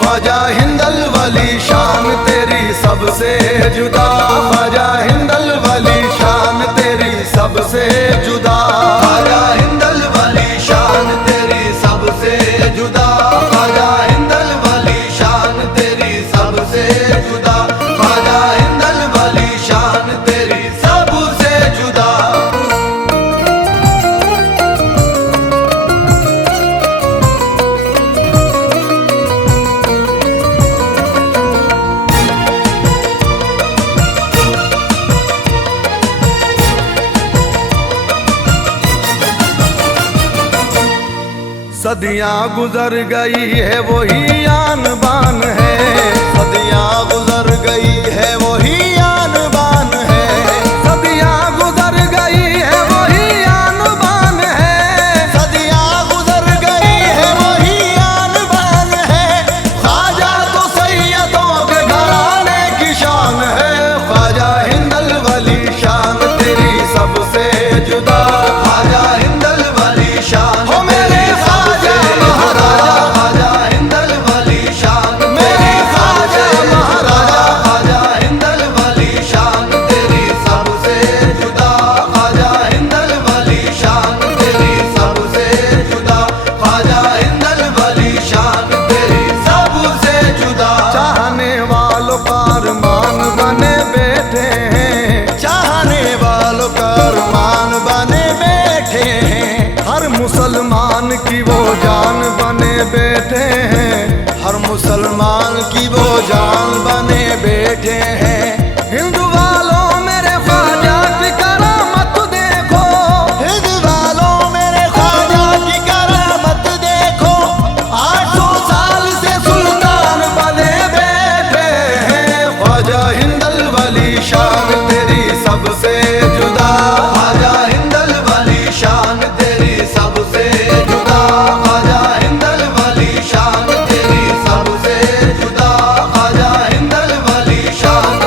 ख्वाजा हिंदल वली, शान तेरी सबसे जुदा। ख्वाजा हिंदल वली, शान तेरी सबसे जुदा। ख्वाजा हिंदल वली, शान तेरी सबसे जुदा। ख्वाजा हिंदल वली, शान तेरी सबसे जुदा। ख्वाजा हिंदल वली, शान तेरी सबसे जुदा। सदियाँ गुजर गई है वही आन बान है, सदियाँ गुजर गई है वही आन बान है। सदियाँ गुजर गई है वही आन बान है, सदियाँ गुजर गई है वही आन बान है। ख्वाजा तो सैयदों के घराने की शान है। ख्वाजा हिंदल वली, शान तेरी सबसे जुदा। ख्वाजा हिंदल वली, शान हो मेरे ख्वाजा महाराजा। ख्वाजा हिंदल वली, शान मेरे ख्वाजा महाराजा। ख्वाजा हिंदल वली, शान तेरी सबसे जुदा। ख्वाजा हिंदल वली, शान तेरी सबसे जुदा। ख्वाजा हिंदल वली, शान तेरी सबसे जुदा। चाहने वालों का अरमान बने बैठे हैं, चाहने वालों का अरमान बने बैठे हैं। हर मुसलमान की वो जान बने बैठे हैं, हर मुसलमान की वो जान बने बैठे हैं। हिंदू वालों मेरे ख्वाजा की करामत देखो, हिंदू वालों मेरे ख्वाजा की करामत देखो। 800 साल से सुल्तान बने बैठे हैं। ख्वाजा हिंदल वली, शान तेरी सबसे जुदा। ख्वाजा हिंदल वली, शान तेरी सबसे जुदा। ख्वाजा हिंदल वली, शान तेरी सबसे जुदा। ख्वाजा हिंदल वली, शान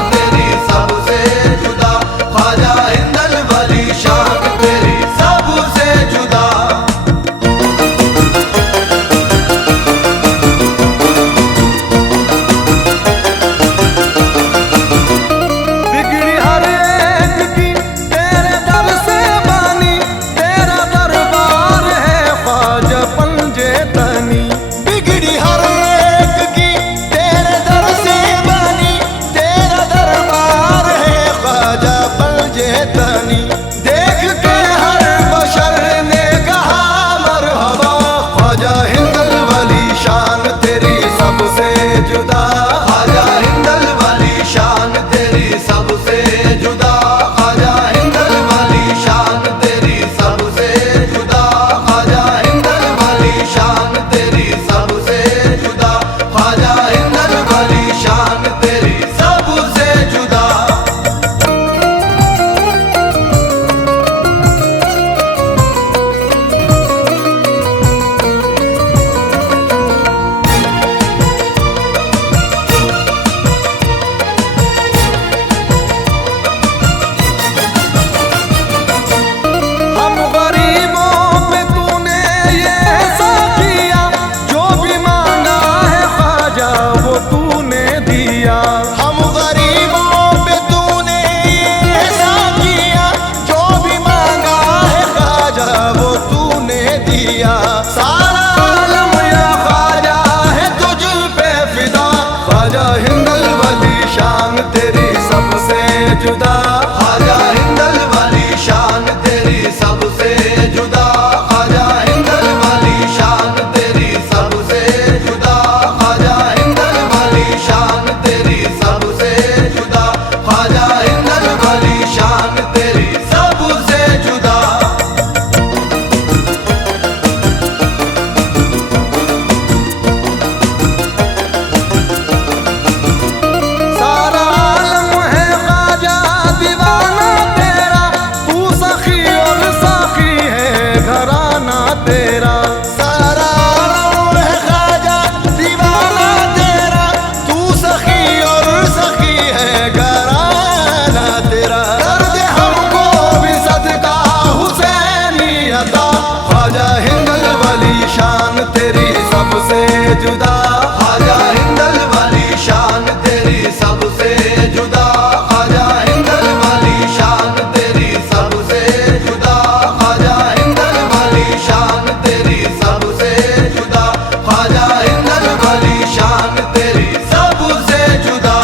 जुदा। ख्वाजा हिंदल वाली शान तेरी सबसे जुदा, ख्वाजा हिंदल वाली शान तेरी सबसे जुदा, ख्वाजा हिंदल वाली शान तेरी सबसे जुदा, ख्वाजा हिंदल वाली शान तेरी सबसे जुदा।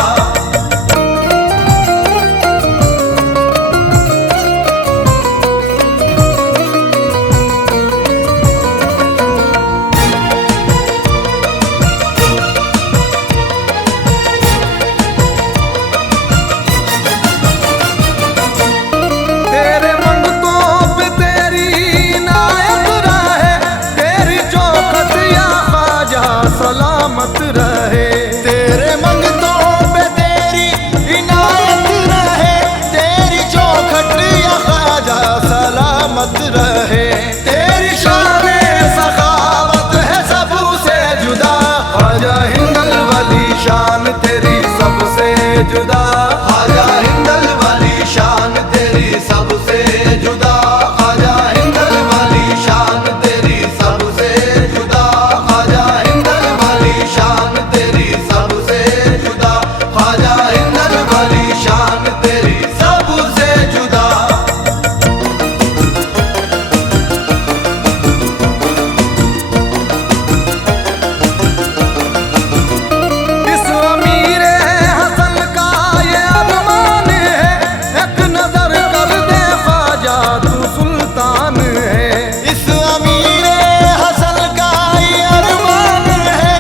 तेरे मंगतों पे तेरी इनायत रहे, तेरी चौखट या ख्वाजा सलामत रहे। तेरे मंगतों पे तेरी इनायत रहे, तेरी चौखट या ख्वाजा सलामत रहे। तेरी शान सखावत है सबसे जुदा, ख्वाजा हिंदल वाली शान तेरी सबसे जुदा, ख्वाजा हिंदल वाली शान तेरी सबसे जुदा, ख्वाजा हिंदल वाली शान तेरी सबसे जुदा, ख्वाजा हिंदल वाली शान तेरी सबसे जुदा, ख्वाजा हिंदल वाली शान तेरी सबसे जुदा। इस अमीर हसन का ये अरमान है, एक नजर कर दे ख्वाजा तू सुल्तान है। इस अमीर हसन का ये अरमान है,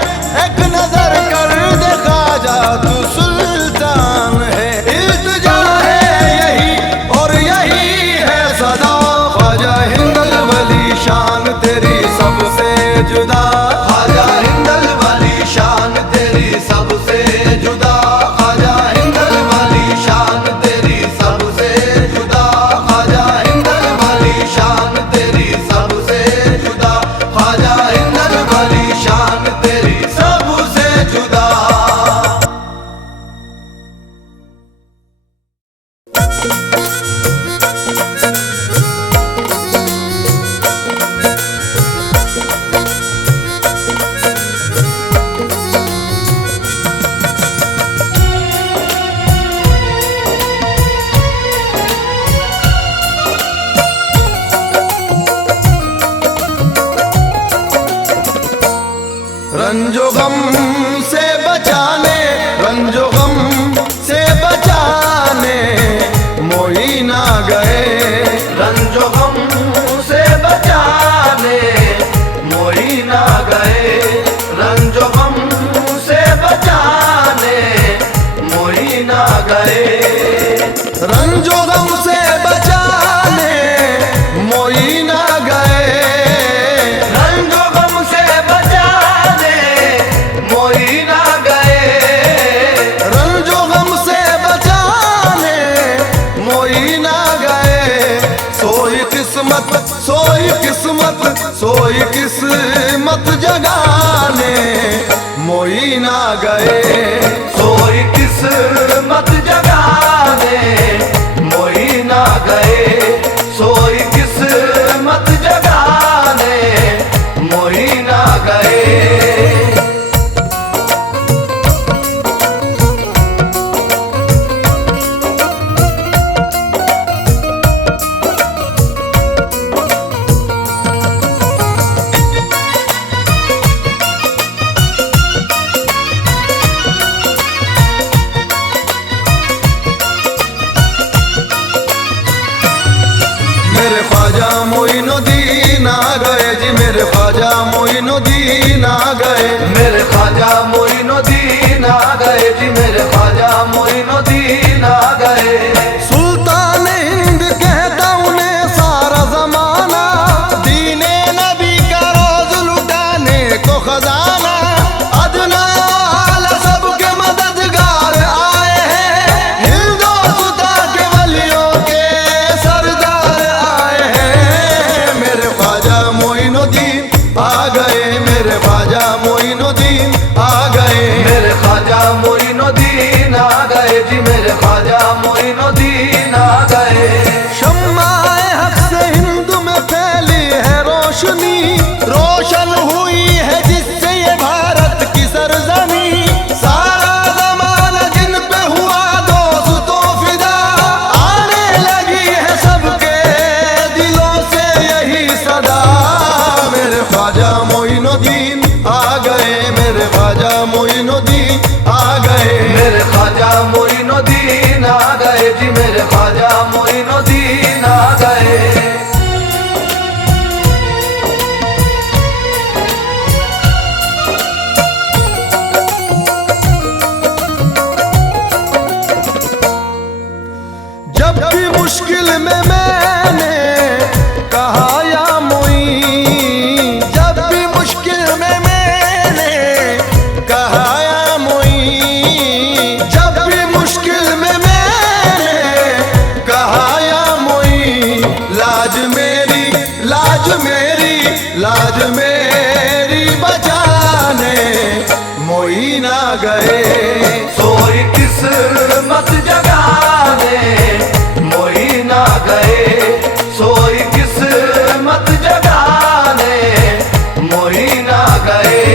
एक नजर कर दे ख्वाजा तू सुल्तान है। इल्तिजा है यही और यही है सदा, ख्वाजा हिंदल वाली शान तेरी सबसे जुदा, ख्वाजा हिंदल वाली शान तेरी सबसे जुदा, ख्वाजा हिंदल वाली शान तेरी सबसे जुदा, ख्वाजा हिंदल वाली शान तेरी सबसे जुदा, ख्वाजा हिंदल वाली शान तेरी सबसे जुदा। रंजो गम से बचाने, रंजो गम से बचाने मोही ना गए, रंजो गम से बचाने मोही ना गए, रंजो गम से बचाने मोही ना गए, रंजो गम से बचाने मोही ना गए, रंजो गम से बचाने मोही ना गए, रंजो गम से बचाने मोही ना गए। सोई किस्मत सोई किस्मत सोई किस्मत जगाने मोही ना गए, सोई किस्मत जगाने मोही ना गए, सोई किस्मत जगाने मोही ना गए। मेरे ख्वाजा मोइनुद्दीन आ गए जी, मेरे ख्वाजा मोइनुद्दीन आ गए, मेरे ख्वाजा मोइनुद्दीन आ गए जी, मेरे ख्वाजा मोइनुद्दीन आ गए। सुल्तान हिंद कहता उन्हें सारा जमाना, दीने नबी का रोज लुटाने को खजाना, अदना आला सबके मददगार आए हैं, हिंदोस्तां के वलियों के सरदार आए हैं। मेरे ख्वाजा मोइनुद्दीन आ गए, मेरे ख्वाजा मोइनुद्दीन आ गए, मेरे ख्वाजा मोइनुद्दीन आ गए जी, मेरे ख्वाजा मोइनुद्दीन आ गए। शम्माए हक से हिंद में फैली है रोशनी, रोशन हुई है जिससे ये भारत गए, सोई किस्मत जगाने मोही ना गए, सोई किस्मत जगाने मोही ना गए।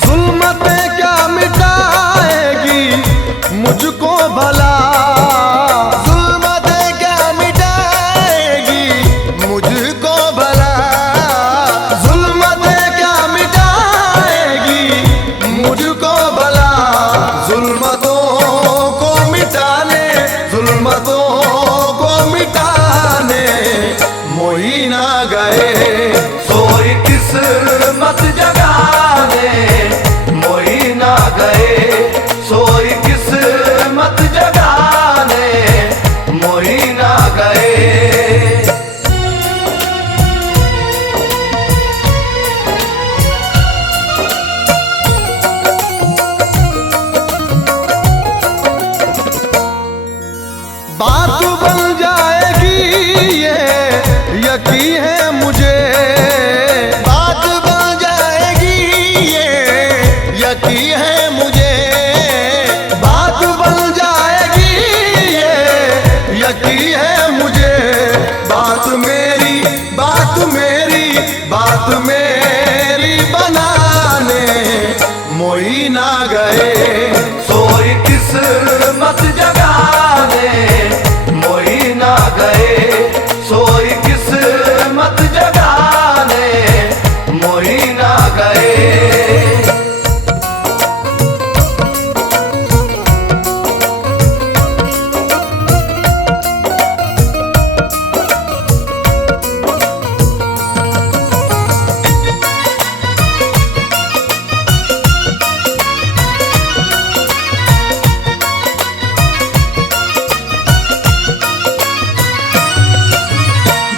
जुल्मतें क्या मिटाएगी मुझको भला, जुल्मतें क्या मिटाएगी मुझको भला, जुल्मतें क्या मिटाएगी मुझको भला, जुल्मतों को मिटाने, जुल्मतों को मिटाने मोही ना गए, सोई किस्मत जगाने मोही ना गए, सोई किस्मत जगाने मोही ना गए। बात बन जाएगी ये यकीन है मुझे, बात बन जाएगी ये यकीन है मुझे, बात बन जाएगी ये यकीन है मुझे, बात मेरी बात मेरी बात मेरी बनाने मोही ना गए, सोई किस्मत जगाने मोही ना गए, सोई किस्मत जगाने मोही ना गए।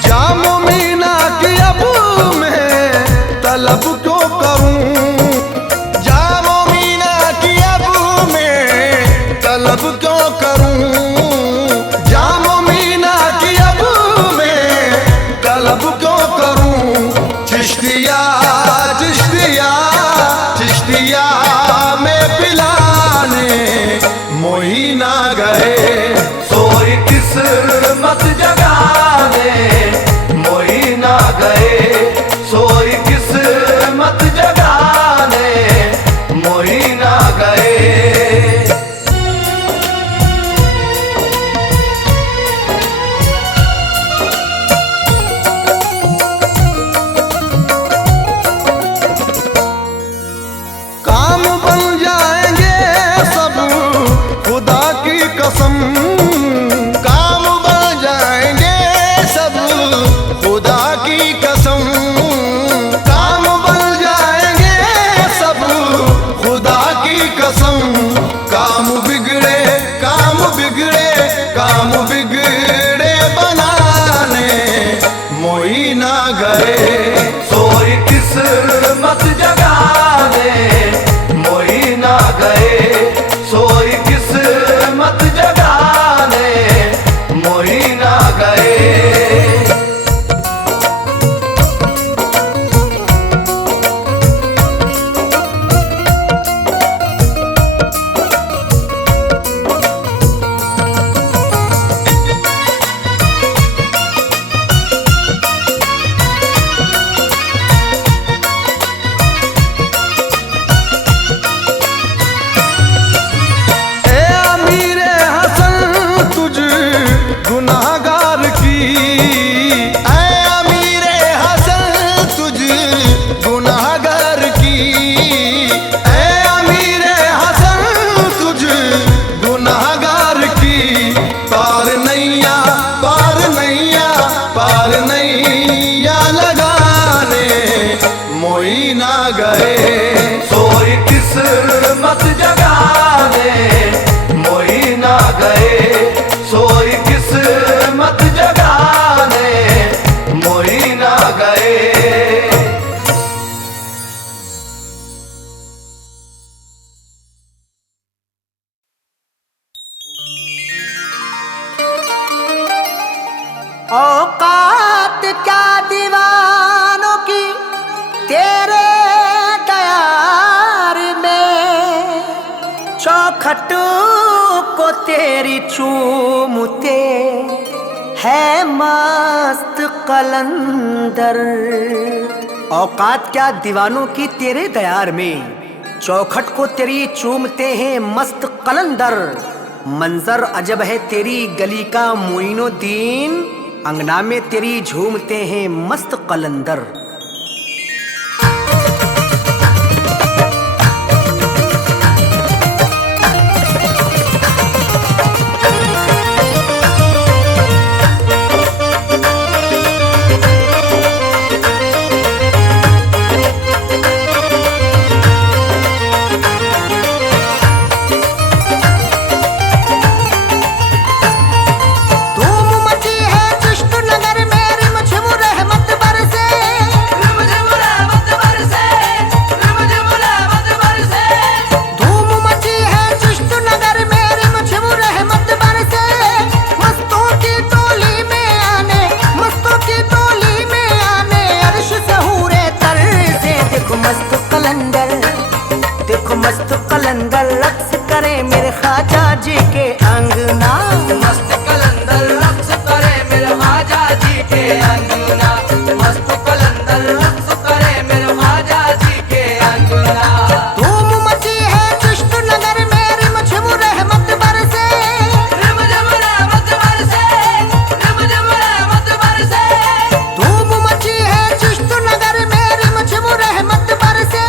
जामो मीना की अब मैं तलब क्यों करूं, जामो मीना की अब मैं तलब क्यों करूं, जामो मीना की अब मैं तलब क्यों करूं, चिश्तिया चिश्तिया चिश्तिया में पिलाने मोही ना गए, सोई किस्मत जगाने मोही ना गए, सोई किस्मत जगाने मोही ना गए। काम बन जाएंगे सब खुदा की कसम, काम बन जाएंगे सब खुदा की कसम, काम बन जाएंगे सब खुदा की कसम, काम बिगड़े काम बिगड़े काम बिगड़े बनाने मोही ना गए, सोई किस्मत जगाने मोही ना गए, सोई किस्मत जगाने मोही ना गए। किस्मत जगाने मोही ना गए, सोई किस्मत जगाने औकात क्या दीवानों की तेरे दयार में, चौखट को तेरी चूमते है मस्त कलंदर। औकात क्या दीवानों की तेरे दयार में, चौखट को तेरी चूमते हैं मस्त कलंदर। मंजर अजब है तेरी गली का मोइनुद्दीन, अंगना में तेरी झूमते हैं मस्त कलंदर। देखो मस्त कलंदर रक्स करे मेरे ख्वाजा जी के अंगना, मस्त कलंदर रक्स करे मेरे ख्वाजा जी के अंगना, मस्त कलंदर रक्स करे मेरे ख्वाजा जी के अंगना। धूम मची है चिश्त नगर में रिमझिम रहमत बरसे, रिमझिम रहमत बरसे, रिमझिम रहमत बरसे। धूम मची है चिश्त नगर में रिमझिम रहमत बरसे।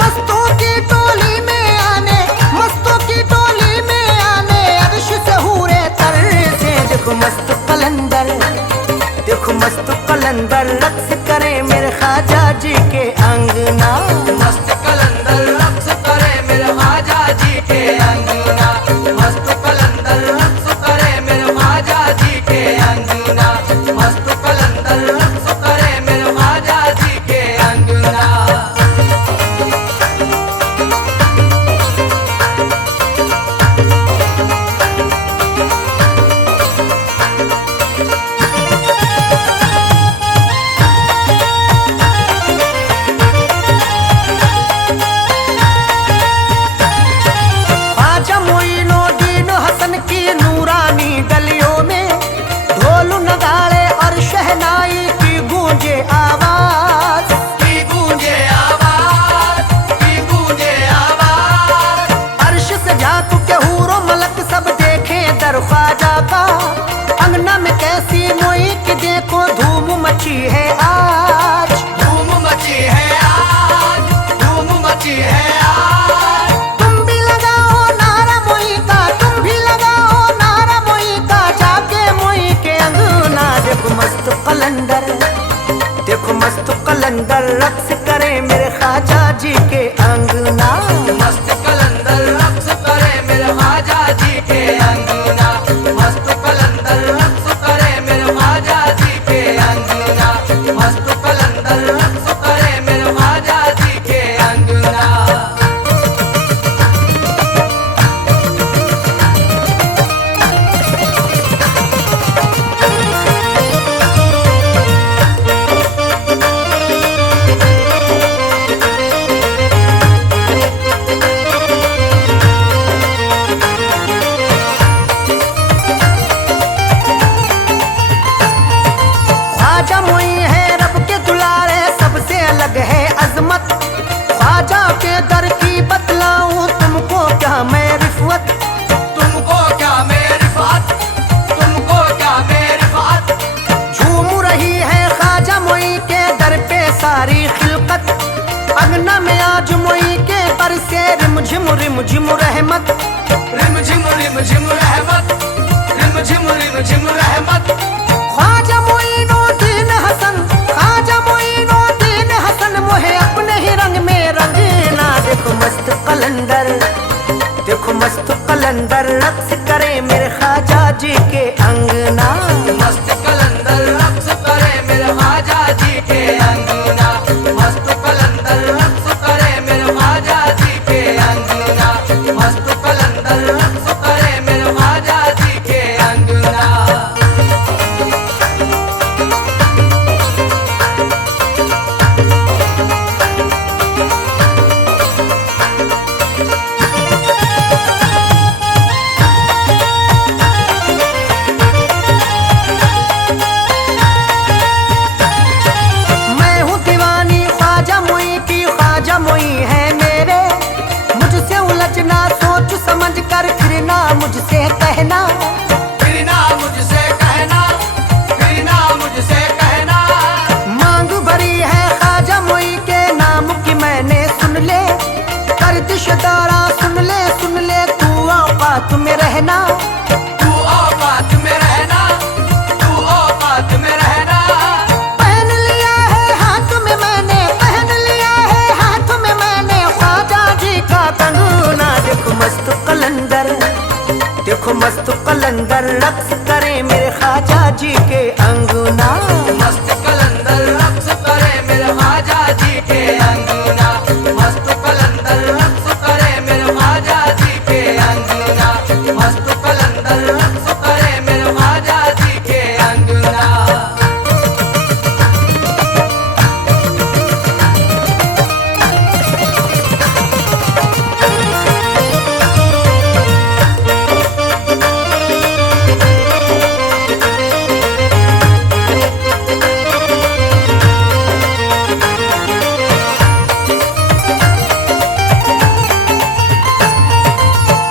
मस्तों की टोली में आने, मस्तों की टोली में आने अर्श से हूरे तर से। देखो मस्त कलंदर, देखो मस्त कलंदर रक्स करे मेरे ख्वाजा जी के अंगना, मस्त कलंदर रक्स करे मेरे ख्वाजा जी के अंगना, मस्त कलंदर रक्स करे मेरे ख्वाजा जी के अंगना, मस्त कलंदर रक्स करे मेरे ख्वाजा जी के अंगना। ख्वाजा मोइनुद्दीन हसन की नूरानी गलियों में ढोल नगाड़े और शहनाई की गूंजे आवाज, की गूंजे आवाज, की गूंजे आवाज। अर्श से झांक के हूरो मलक सब देखे दर ख्वाजा का। अंगना में कैसी मोई की देखो धूम मची है आज, धूम मची है आज, धूम मची है आज। तुम भी लगाओ नारा मोई का, तुम भी लगाओ नारा मोई का, जाके मोई के अंगना। देखो मस्त कलंदर, देखो मस्त कलंदर रक्स करे मेरे ख्वाजा जी के अंगना, मस्त कलंदर रक्स करे मेरे ख्वाजा जी के अंगना, मस्त कलंदर रक्स करे मेरे ख्वाजा जी के अंगना, मस्त कलंदर रक्स करे मेरे ख्वाजा जी के अंगना। ख्वाजा मोई है रब के दुलारे सबसे अलग है अजमत। ख्वाजा के दर की बतलाऊं तुमको क्या मैं रिफवत, तुमको क्या मेरी बात, तुमको क्या मेरी बात। झूम रही है ख्वाजा मोई के दर पे सारी खिलकत। अंगना में आज मोई के पर से रिमझिम रिमझिम रहमत, रिमझिम रिमझिम रहमत, रिमझिम रिमझिम रहमत। ख्वाजा मोइनुद्दीन हसन, ख्वाजा मोइनुद्दीन हसन मोहे अपने ही रंग में रंगना। देखो मस्त कलंदर, देखो मस्त कलंदर रक्स करे मेरे ख्वाजा जी के अंगना, मस्त कलंदर रक्स करे मेरे ख्वाजा जी के अंगना, मस्त कलंदर रक्स करे मेरे ख्वाजा जी के अंगना, मस्त कलंदर रक्स करे मेरे ख्वाजा जी के अंगना। रहना, तू औकात में रहना, तू औकात में रहना। पहन लिया है हाथ में मैंने, पहन लिया है हाथ में मैंने ख्वाजा जी का कंगना। देखो मस्त कलंदर, देखो मस्त कलंदर रक्स करे मेरे ख्वाजा जी के अंगना। मस्त कलंदर रक्स करे मेरे ख्वाजा जी के अंगना, मस्त कलंदर रक्स करे मेरे ख्वाजा जी के अंगना, मस्त कलंदर रक्स करे मेरे ख्वाजा जी के अंगना।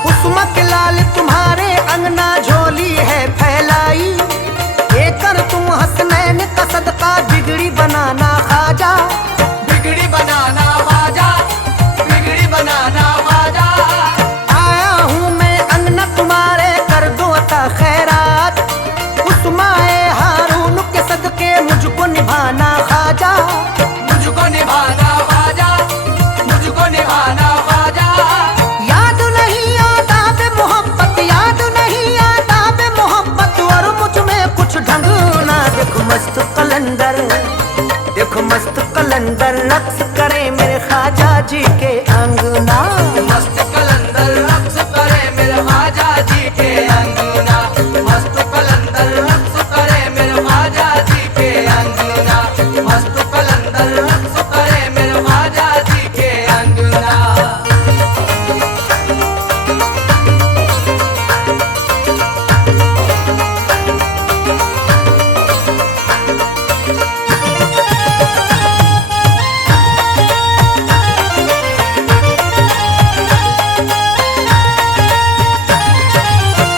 कुसुम के लाल तुम्हारे अंगना झोली है फैलाई, लेकर तुम हसनैन का सदका बिगड़ी बनाना ख्वाजा। बिगड़ी बनाना ख्वाजा, बिगड़ी बनाना ख्वाजा। आया हूँ मैं अंगना तुम्हारे कर दो अता खैरात, कुसुमाए हारून के सदके मुझको निभाना ख्वाजा। मुझको निभाना ख्वाजा, मुझको निभाना ख्वाजा। याद नहीं आदाब मोहब्बत, याद नहीं आदाब मोहब्बत और मुझ में कुछ ढंगना। देखो मस्त कलंदर, देखो मस्त कलंदर रक्स करे मेरे ख्वाजा जी के अंगना। मस्त कलंदर रक्स करे मेरे ख्वाजा जी के अंगना, मस्त कलंदर रक्स करे मेरे ख्वाजा जी के अंगना, मस्त कलंदर रक्स करे मेरे ख्वाजा जी के अंगना।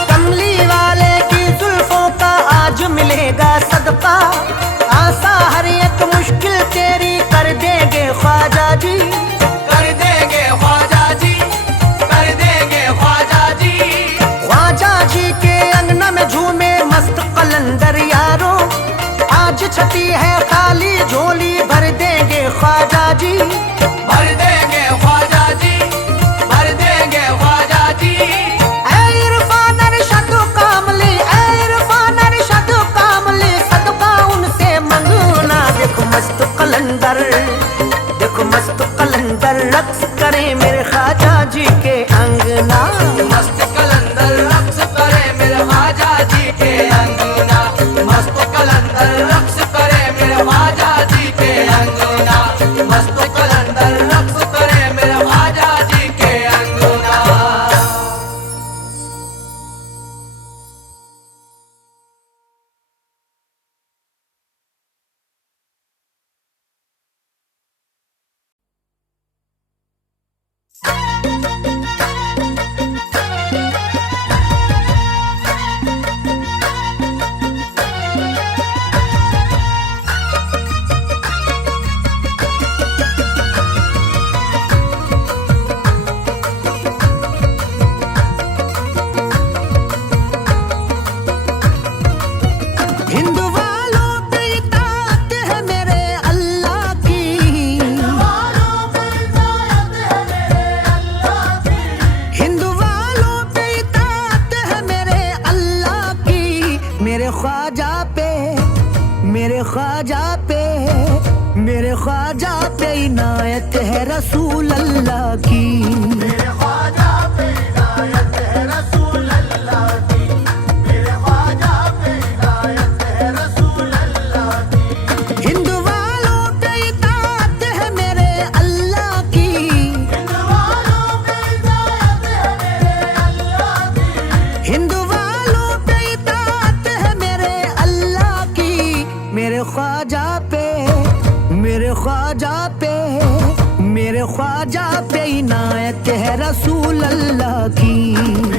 कमली वाले की जुल्फों का आज मिलेगा सदका, आसा हर एक मुश्किल तेरी कर देंगे ख्वाजा जी। कर देंगे ख्वाजा जी, कर देंगे ख्वाजा जी। ख्वाजा जी के अंगना में झूमे मस्त कलंदर यारो, आज छठी है खाली झोली भर देंगे ख्वाजा जी। भर देंगे ख्वाजा जी, भर देंगे ख्वाजा जी। ऐ इरफान अरशद कामली, ऐ इरफान अरशद कामली सदका उनसे मंगना। देखो मस्त कलंदर, देखो मस्त कलंदर रक्स करे मेरे ख्वाजा जी के अंगना। मस्त कलंदर रक्स करे मेरे ख्वाजा जी के अंगना, मस्त कलंदर रक्स करे मेरे ख्वाजा जी के अंगना, मस्त कलंदर रक्स करे मेरे ख्वाजा जी के अंगना। हिंदू वालों पे इताअत है मेरे अल्लाह की, हिंदू वालों पे इताअत है मेरे अल्लाह की। मेरे ख्वाजा पे, मेरे ख्वाजा पे, मेरे ख्वाजा पे इनायत है रसूल अल्लाह की। हिंदू वालों पे इताअत है मेरे अल्लाह की, हिंदू वालों पे इताअत है मेरे अल्लाह की। मेरे ख्वाजा पे, मेरे ख्वाजा पे, मेरे ख्वाजा पे इनायत है रसूल अल्लाह की।